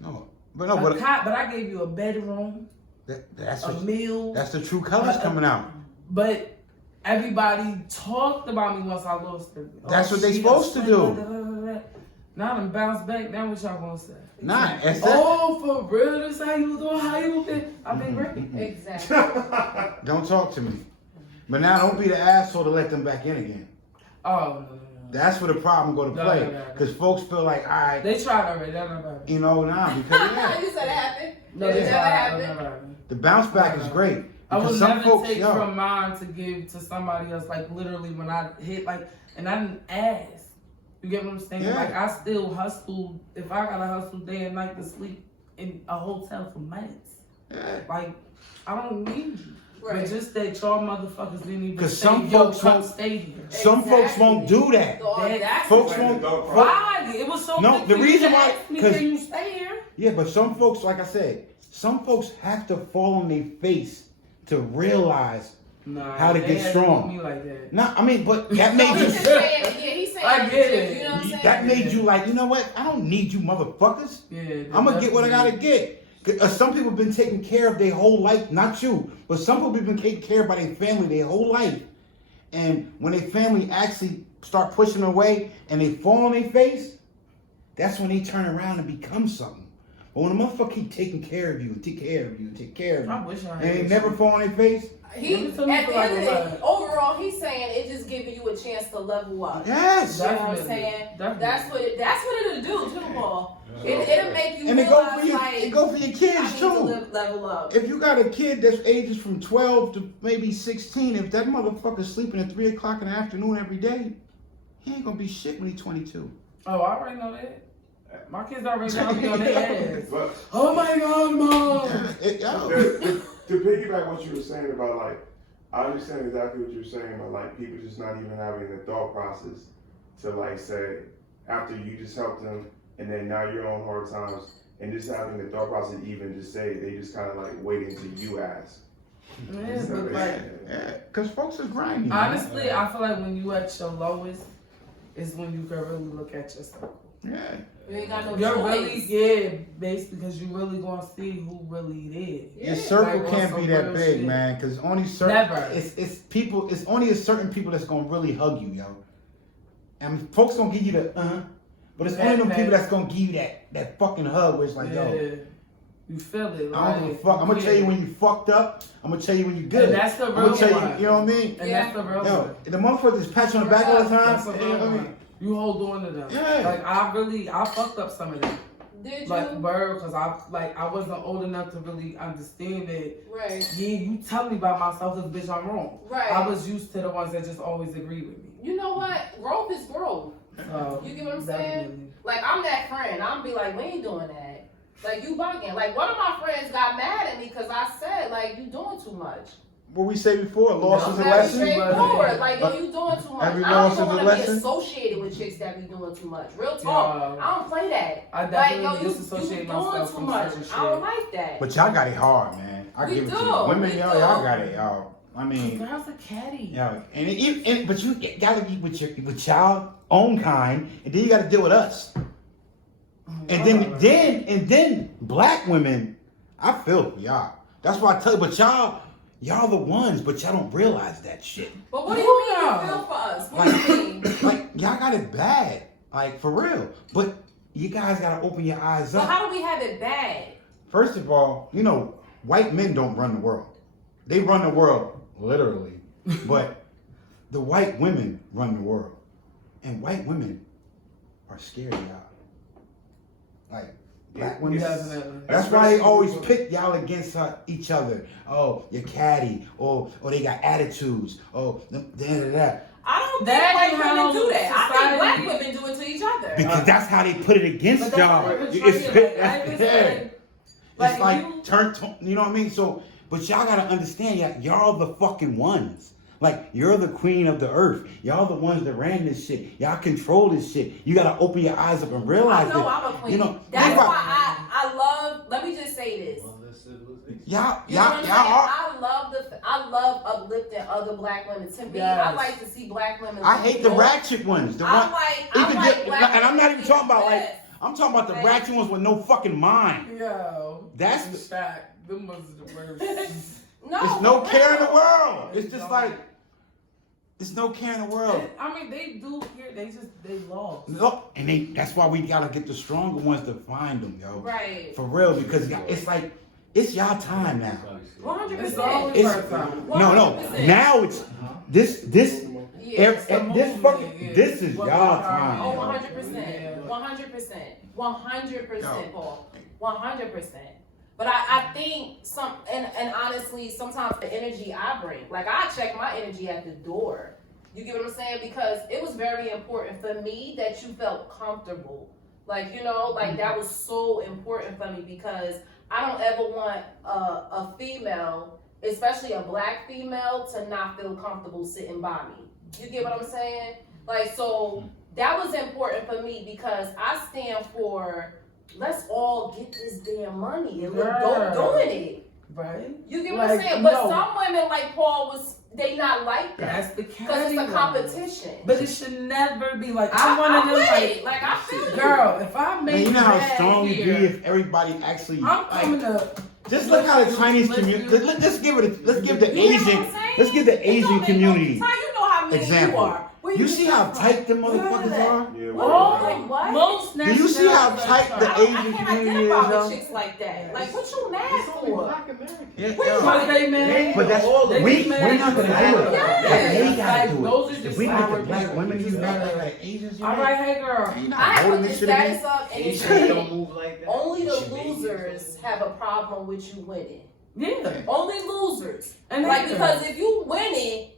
No, A but cot, but I gave you a bedroom, that's a what, meal. that's the true colors coming out. But everybody talked about me once I lost them. That's what they she supposed to done do. split, blah, blah, blah, blah. Now I'm bounced back. Now what y'all gonna say? Nah, that's that. Oh, for real? This how you doing? How you been? I've been great. Exactly. Don't talk to me. But now don't be the asshole to let them back in again. Oh, no. That's where the problem go to No, play. no, no. Because folks feel like, all right, They tried already. That never happened. you know, nah, because yeah, You said it happened. No, It they never tried. That happened. never happened. the bounce back is great. I Because would some never folks, take yo, from mine to give to somebody else. Like literally, when I hit, like, and I didn't ask. You get what I'm saying? Yeah. Like I still hustled. If I gotta hustle day and night to sleep in a hotel for months, yeah. like I don't need you. Right. But just that y'all motherfuckers didn't even 'Cause say, some yo, folks come won't- stay here. Some folks won't do that. The audacity. Folks won't. Why? It was so No, good the for you reason to why- ask me, 'cause- can you stay here? Yeah, but some folks, like I said, some folks have to fall on their face to realize Nah, how to they get had strong. Me like that. No, I mean, but that No, made he's you. just saying, yeah, he's saying, I get it. You know what I'm saying? That made you like, you know what? I don't need you, motherfuckers. Yeah, I'm gonna get what I gotta get. Some people have been taken care of their whole life, not you, but some people have been taken care of by their family their whole life. And when their family actually start pushing away and they fall on their face, that's when they turn around and become something. But when a motherfucker keep taking care of you and take care of you and take care of you, I wish I had and they that never shit. fall on their face, At the end of the day, overall, he's saying it just giving you a chance to level up. yes. You know what I'm saying? That's what it'll do too, Paul. It'll make you And it realize go for your, like it go for your I kids need too. to level up. If you got a kid that's ages from 12 to maybe 16, if that motherfucker's sleeping at 3 o'clock in the afternoon every day, he ain't gonna be shit when he's 22. Oh, I already know that. My kids already know me on their ass. But Oh my God, Mom! to piggyback what you were saying about like, I understand exactly what you're saying about like people just not even having the thought process to like say after you just helped them and then now you're on hard times and just having the thought process even just say they just kind of like wait until you ask. Yeah, but like, Yeah, cause folks is grinding. honestly, I feel like when you at your lowest is when you can really look at yourself. Yeah. You ain't got no You're choice. really, basically, because you really gonna see who really it is. Your circle Like, can't on be some that real big, shit. man. Cause only certain Never. it's people. It's only a certain people that's gonna really hug you, yo. And folks gonna give you the but it's only them people that's gonna give you that fucking hug where it's like, yo, you feel it. I don't give a fuck. I'm gonna tell you when you fucked up. I'm gonna tell you when you good. And that's the I'm real gonna tell you, one. you know what I mean? And that's the real Yo, one. the motherfucker just pat you on the back all the time. That's the You real know what I one. mean? You hold on to them. Yeah. Like I fucked up some of them. Did you? Like bird, cause I wasn't old enough to really understand it. Right. Yeah, you tell me about myself, cause bitch, I'm wrong. Right. I was used to the ones that just always agree with me. You know what? Growth is growth. So, You get what I'm saying? definitely. Like, I'm that friend. I'm be like, we ain't doing that. Like, you bugging. Like, one of my friends got mad at me because I said, like, you doing too much. What we say before, loss is a Very lesson. straightforward. Like, yo, you doing too much. Every I loss don't is a even want to be lesson. associated with chicks that be doing too much. Real talk. Yeah. I don't play that. I Like, definitely yo, you disassociate doing myself too from much. certain shit. I don't like that. But y'all got it hard, man. I We give it to do, you. Women, we y'all do. got it, y'all. I mean, Girl's a caddy. yeah, but you gotta be with y'all own kind, and then you gotta deal with us. And then black women, I feel for y'all. That's why I tell you, but y'all the ones, but y'all don't realize that shit. But what do you mean Yeah. you feel for us? What do you mean? Like y'all got it bad, like for real. But you guys gotta open your eyes But up. how do we have it bad? First of all, you know, white men don't run the world. They run the world literally, but the white women run the world, and white women are scared of y'all. Like black women. Definitely. That's why they always pick y'all against each other. Oh, you're catty. Oh, they got attitudes. Oh, da. I don't think That white ain't women how do that. I think black society- women do it to each other. Because that's how they put it against But y'all. that's what It's we're trying, yeah. like, It's like you- you know what I mean? So, but y'all gotta understand, y'all the fucking ones. Like, you're the queen of the earth. Y'all the ones that ran this shit. Y'all control this shit. You gotta open your eyes up and I realize know that. I'm a queen. You know, That's think why about- I love. Let me just say this. y'all You know what I'm saying? are. I love uplifting other black women. To me, Yes. I like to see black women. I hate the grow. ratchet ones. The I one, like even black and I'm not even women talking about like. yes. I'm talking about the Right. ratchet ones with no fucking mind. Yo, That's the fact. Them was the worst. No, There's no for care in real. the world. It's just like, there's no care in the world. I mean, they do here. They lost. Look, and that's why we gotta get the stronger ones to find them, yo. Right. For real, because it's like, it's y'all time now. 100%. It's always It's- first time. No, 100%. now it's, this Yeah. this fucking, this is y'all time. Oh, yo. 100%. 100%. 100%, Paul. 100%. But I think and honestly, sometimes the energy I bring, like I check my energy at the door. You get what I'm saying? Because it was very important for me that you felt comfortable. Like, you know, like that was so important for me because I don't ever want a female, especially a black female, to not feel comfortable sitting by me. You get what I'm saying? Like, so that was important for me because I stand for let's all get this damn money and let's go doing it. Right? You get what I'm Like, saying? But no. some women, like Paul was they not like that. That's the Because it's a competition. But it should never be like, I'm one of them, like I feel you. girl, if I Man, make you know how bad strong you'd be here, if everybody actually I'm coming up. just look how the Chinese community. Let's give the Asian. Let's give the Asian community Ty, you know how many example. you are. Where You see how tight them motherfuckers are? Yeah, Oh, Like what? most Do you see how nationalities tight are the trying. Asian I can't community is? identify with though? chicks like that. Like, what you mad It's only for? black Americans. Yeah, Because they man. But that's They we're just not mad gonna do at it. the Yeah. They gotta Like, do those are it. If just we make sour the black people. women you mad like Asians, you All mad? right, hey girl. You not I voting put this the shit again? status up and it Asians said don't move like that. only the Shit, baby. losers have a problem with you winning. Yeah. Only losers. And Like, they- because if you winning,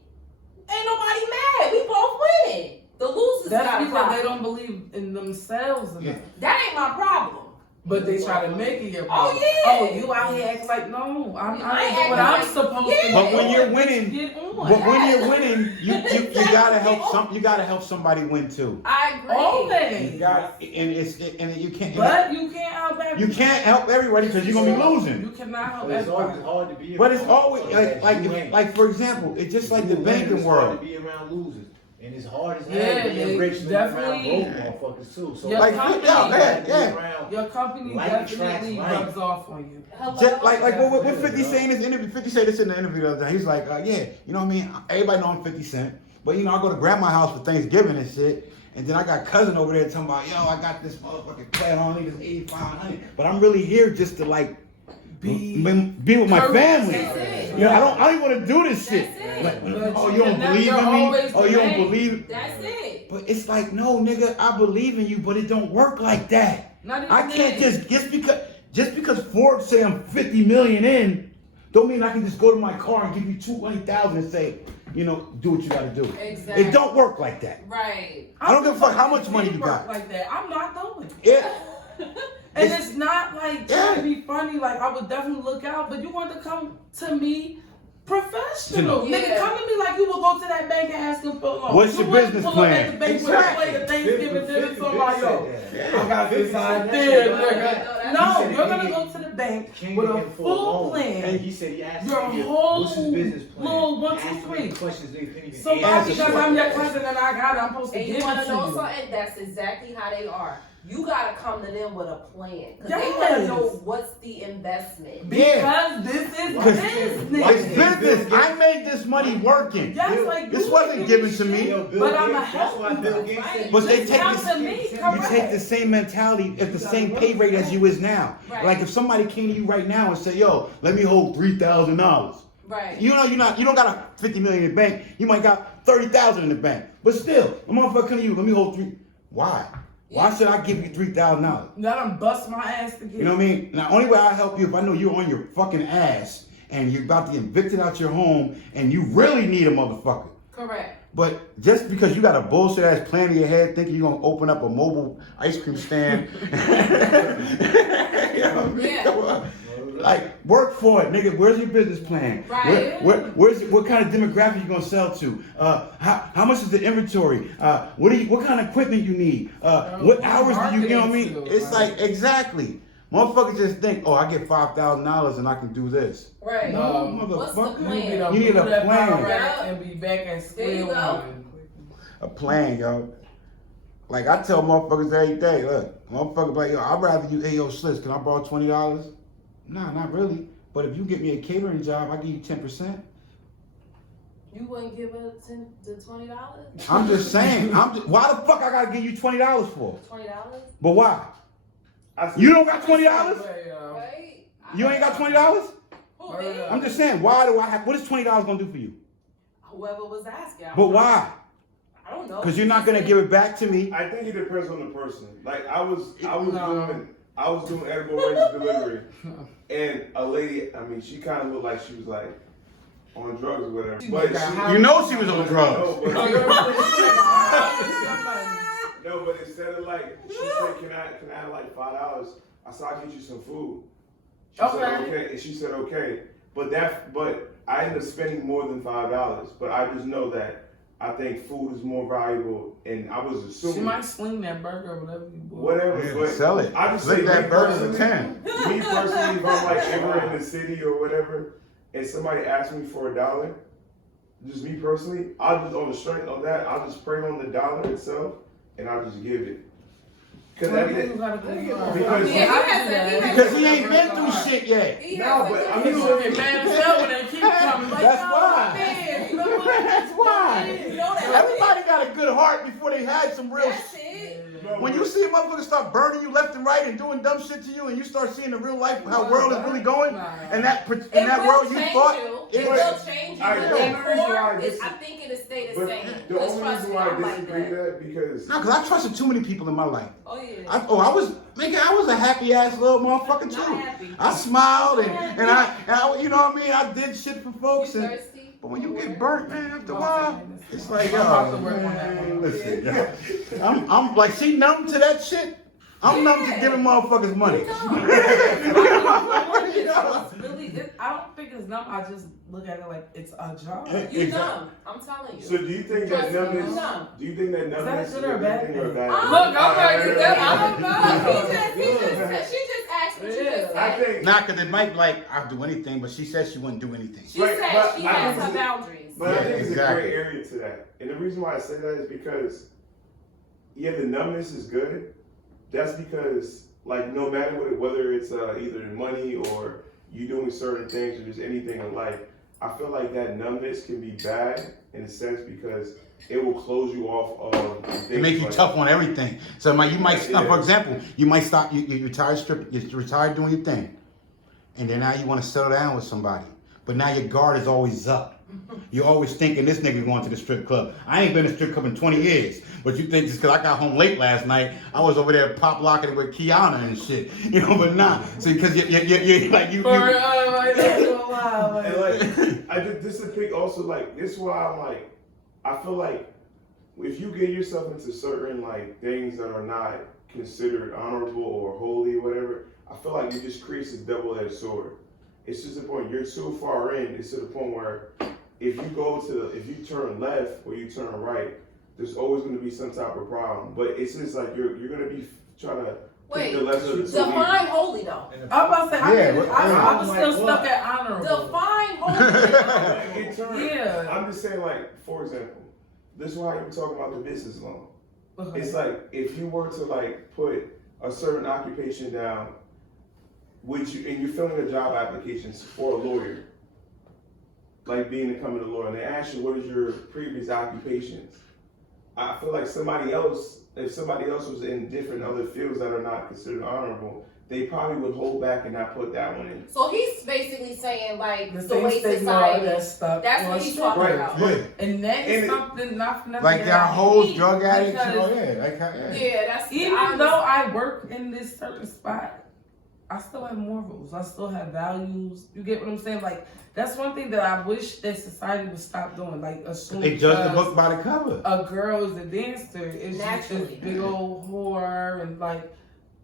ain't nobody mad. We both winning. The losers That's got a because they problem. don't believe in themselves enough. That ain't my problem. But they try to make it your Oh, problem. yeah. Oh, you out here acting like, no, I'm I ain't doing what acting I'm like- supposed Yeah. to do. But when you're winning, Get on. but when you're winning, you gotta help you gotta help somebody win too. I agree. You Always. got and you can't. But you can't help everybody. You can't help everybody because you're gonna be losing. You cannot help But it's everybody. hard to be around. But it's always Because like for example, it's just like the banking It's world. hard to be around losers. And it's hard as hell Yeah, being they rich living definitely- around broke motherfuckers too. So Your Like, company- yeah. Your company Life definitely attracts life. rubs off on you. Hello? Just like what 50 say in this interview. 50 said this in the interview the other day. He's like, yeah, you know what I mean? Everybody know I'm 50 Cent. But you know, I go to grandma's house for Thanksgiving and shit. And then I got cousin over there talking about, yo, I got this motherfucking plan on it's 8,500. But I'm really here just to like be with my family. That's it. You know, I don't even want to do this shit. That's it. Like, But oh, you you don't can believe never in me? always Oh, you don't remain. believe? That's it. But it's like, no, nigga, I believe in you, but it don't work like that. Not even I can't that. just because Forbes say I'm 50 million in, don't mean I can just go to my car and give you 200,000 and say, you know, do what you gotta do. Exactly. It don't work like that. Right. I don't give a fuck how much It money you work got. Like that. I'm not doing it. Yeah. And it's not like trying to Yeah. be funny. Like I would definitely look out, but you want to come to me professional. Yeah. Nigga, come to me like you will go to that bank and ask them for a loan. What's you your wouldn't business pull plan? Up at the bank with a plate of Thanksgiving dinner for my yo. Yeah. I got this idea, nigga. No, you're gonna go to the bank with a full plan. He said he asked Your me, whole what's his business plan? little 1, 2, Ask me 3. questions they couldn't even So why answer. because I'm your cousin and I got it, I'm supposed to And give you it want to to know you. something? That's exactly how they are. You gotta come to them with a plan. Cause they Yes. wanna know what's the investment. Because this is Because business. it's business. I made this money working. Yes, like This you wasn't give given me to me. shit, Bill But I'm a Gates, that's why help Bill you. Gates said- But they Just take come this- to me, You correct. take the same mentality at the same pay rate as you is now. Right. Like if somebody came to you right now and said, yo, let me hold $3,000. Right. You know, you don't got a 50 million in the bank. You might got 30,000 in the bank. But still, a motherfucker come to you, let me hold Why? Why should I give you $3,000? You gotta bust my ass to get You know what I mean? Now, only way I help you if I know you're on your fucking ass and you're about to get evicted out your home and you really need a motherfucker. Correct. But just because you got a bullshit ass plan in your head thinking you're gonna open up a mobile ice cream stand. You know what I mean? Yeah. Come on. Like, work for it, nigga. Where's your business plan? Right. What kind of demographic you gonna sell to? How much is the inventory? What kind of equipment you need? What hours do you know what I mean? It's like exactly. Motherfuckers just think, oh, I get $5,000 and I can do this. Right. No, What's the motherfucker. plan? You need a plan. And be back at There you square go. one. A plan, yo. Like I tell motherfuckers every day, look, motherfuckers like, yo, I'd rather you, hey, yo, Slits, can I borrow $20? Nah, not really. But if you get me a catering job, I give you 10%. You wouldn't give up to $20? I'm just saying. Why the fuck I gotta give you $20 for? $20? But why? You don't got $20? Right? You ain't got $20? Who, me? I'm just saying, why do I have, what is $20 gonna do for you? Whoever was asking. But why? I don't know. Because you're not gonna give it back to me. I think it depends on the person. Like I was No. doing edible waste delivery, and a lady. I mean, she kind of looked like she was like on drugs or whatever. But she, You know she was on drugs. No, but instead of like, she said, "Can I have like $5?" I said, "I'll get you some food." She said, "Okay," and she said, "Okay." But I ended up spending more than $5. But I just know that I think food is more valuable, and I was She assuming might sling that burger or whatever you bought. whatever. Yeah, But sell it. I just Lick say that me burger for personally- 10. Me personally, if I'm like ever in the city or whatever, and somebody asks me for $1, just me personally, I'll just on the strength of that, I'll just pray on the dollar itself, and I'll just give it. Because he ain't been through shit yet. No, but I'm just saying, That's why. That's why. Everybody got a good heart before they had some real shit. When you see a motherfucker start burning you left and right and doing dumb shit to you, and you start seeing the real life, how the world is really going, and that world you thought, it will change you. I think it'll stay the but same. the only reason why I disagree with that because no, because I trusted too many people in my life. Oh yeah. I was a happy ass little motherfucker too. I smiled and I you know what I mean. I did shit for folks, but when you get burnt, man, after a while, it's like, listen, I'm like, she numb to that shit. I'm numb to giving motherfuckers money. I don't think it's numb. I just look at it like it's a job. You numb. I'm telling you. So do you think that numbness? Do you think that numbness is a good thing or a bad thing? Look, I'm ready. I don't know. She just asked me. She just I said. think. Not because it might be like I'll do anything, but she said she wouldn't do anything. She said she has her boundaries. But I think it's exactly. a great area to that. And the reason why I say that is because, yeah, the numbness is good. That's because, like, no matter what, whether it's either money or you doing certain things or just anything in life, I feel like that numbness can be bad in a sense because it will close you off of things. It make you tough on everything. So you might stop. For example, you might stop. You retired stripping. You retired doing your thing, and then now you want to settle down with somebody. But now your guard is always up. You're always thinking this nigga going to the strip club. I ain't been to the strip club in 20 years. But you think just because I got home late last night, I was over there pop locking it with Kiana and shit. You know, but nah. So because you're like you. This is big also like this is why I'm like I feel like if you get yourself into certain like things that are not considered honorable or holy or whatever, I feel like it just creates a double-edged sword. It's just a point you're so far in. It's to the point where if you turn left or you turn right, there's always going to be some type of problem. But it's just like you're going to be trying to take the lesser of the two. Define holy though. I'm about to say, I was still stuck at honorable. Define holy. I'm just saying, like, for example, this is why you were talking about the business loan. It's like if you were to like put a certain occupation down, and you're filling a job application for a lawyer, like becoming a lawyer, and they ask you what is your previous occupations. I feel like if somebody else was in different other fields that are not considered honorable, they probably would hold back and not put that one in. So he's basically saying like the same way stigma society. That's what he's talking about. Yeah. And that's something not for nothing. Like there are hoes, drug addicts. Yeah, that's even though I work in this certain spot, I still have morals. I still have values. You get what I'm saying? Like that's one thing that I wish that society would stop doing. Like assuming they judge the book by the cover. A girl is a dancer. It's just this big old whore and like.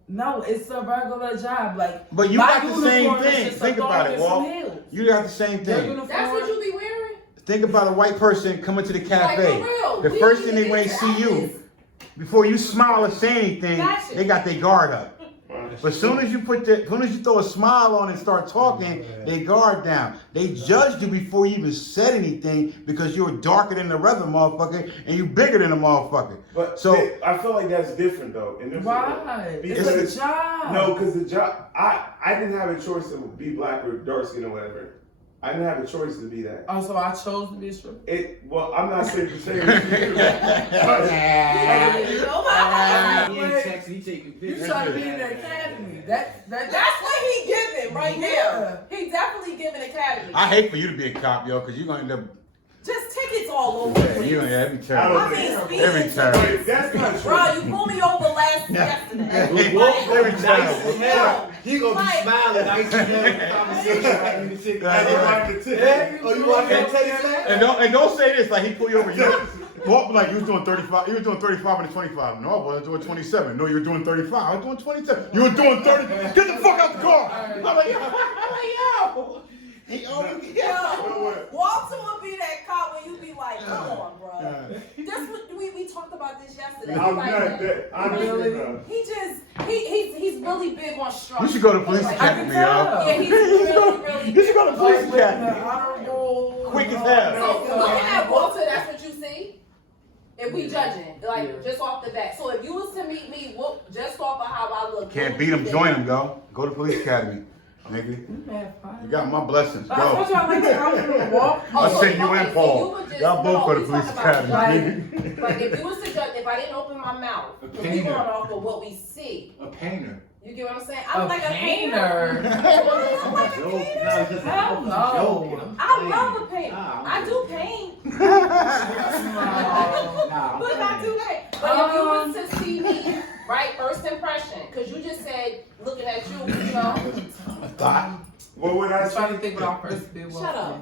No, it's a regular job. Like, but you got the same thing. Think about it, Walt. You got the same thing. That's what you be wearing? Think about a white person coming to the cafe. Like, the first thing they want to see you, before you smile or say anything, they got their guard up. But as soon as you throw a smile on and start talking, they guard down. They judged you before you even said anything because you were darker than the other motherfucker and you bigger than the motherfucker. But so I feel like that's different though. Why? Because it's a job. No, because the job, I didn't have a choice to be black or dark skin or whatever. I didn't have a choice to be that. Oh, so I chose to be a stripper? Well, I'm not saying to say You trying to be in the academy. That's what he giving right now. He definitely giving academy. I hate for you to be a cop, yo, because you're going to end up. Just tickets all over. Every turn. Every turn. That's not true. Bro, you pulled me over yesterday. Every turn. He gonna be smiling. I used to have a conversation. Oh, you want to take it? And don't say this like he pulled you over. Walt like you was doing 35. You were doing 35 and 25. No, I wasn't doing 27. No, you were doing 35. I was doing 27. You were doing 30. Get the fuck out the car. I'm like, yo. Walter will be that cop when you be like, come on, bro. That's what we talked about this yesterday. He's really big on structure. You should go to police academy, yo. Yeah, he's really You should go to police academy. Honorable. quick as So hell. looking at Walter, that's what you see? If we judging, like, just off the bat. So if you was to meet me, just off of how I look. Can't beat them, join them, yo. Go to police academy, nigga. You got my blessings, I told go. you I like to come through the walk. I send you okay, and so Paul. you would just- Y'all both no, go to we police talking about, academy, nigga. Like if you was to judge, if I didn't open my mouth, because we going off of what we see. A painter. You get what I'm saying? A I'm like a painter. painter. I'm like a painter. Hell no. I love a paint. Nah, I do paint, No. but I do that. But if you was to see me, right, first impression, because you just said, looking at you, you know. What would I I'm trying to say? think what our first bid was. Shut up.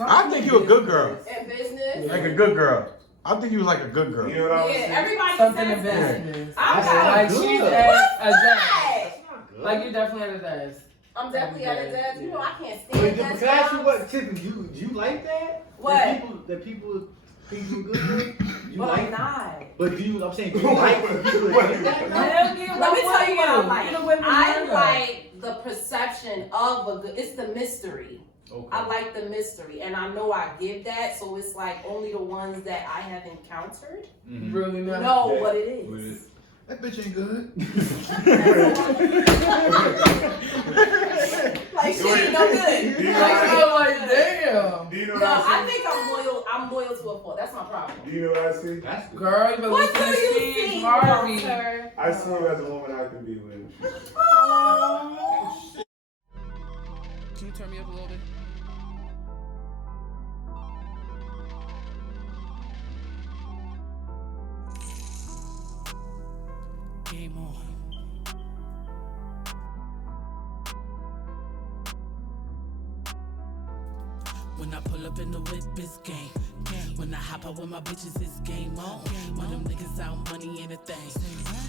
I think you a good girl. In business. Like a good girl. I think you was like a good girl. You know what I was Yeah, saying? everybody Something in says that. business. I'm That's Like not she's good. at a desk. Right. Like you're definitely at a desk. I'm definitely at a desk. You know, I can't Wait, stand can I ask you that. what, Tiffany, you like that? What? That people think you good? You But like I'm not. But do you, I'm saying, do you like the people that think that? Hell yeah, Let me what tell you what I like. You know what I we like the perception of a good, it's the mystery. Okay. I like the mystery, and I know I give that, so it's like only the ones that I have encountered Mhm. really know. know Yeah. what it is. That bitch ain't good. Like she ain't no good. Yeah. I'm like, damn. Do you know No, what I I see? think I'm loyal to a fault. That's my problem. Do you know what I see? That's good. Girl, you better What do listen to you Steve see, Harvey. Walter? I see you as a woman I can be with. Can you turn me up a little bit? Game on. When I pull up in the whip, it's game. When I hop out with my bitches, it's game on. When them niggas out, money ain't a thing.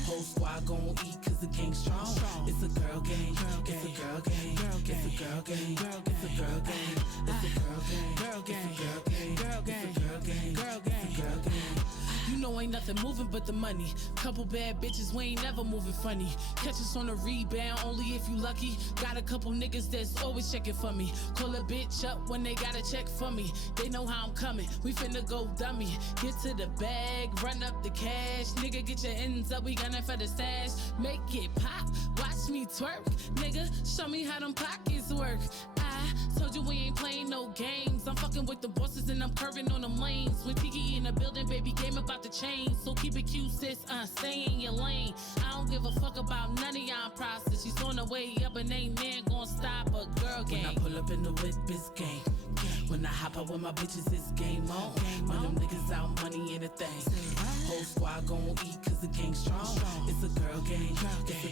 Whole squad gon' eat cause the gang's strong. It's a girl gang, it's a girl gang, it's a girl gang, it's a girl gang, it's a girl gang, it's a girl gang, it's a girl gang, it's a girl gang. You know ain't nothing moving but the money. Couple bad bitches, we ain't never moving funny. Catch us on a rebound, only if you lucky. Got a couple niggas that's always checking for me. Call a bitch up when they gotta check for me. They know how I'm coming, we finna go dummy. Get to the bag, run up the cash. Nigga, get your ends up, we gunning for the stash. Make it pop, watch me twerk. Nigga, show me how them pockets work. I told you we ain't playing no games. I'm fucking with the bosses and I'm curving on them lanes. When Tiki in the building, baby, game about to change. So keep it cute, sis, stay in your lane. I don't give a fuck about none of y'all process. She's on the way up and ain't man gon' stop a girl game. When I pull up in the whip, it's game. When I hop out with my bitches, it's game on. When them niggas out, money ain't a thing. Whole squad gon' eat cause the gang's strong. It's a girl gang, it's a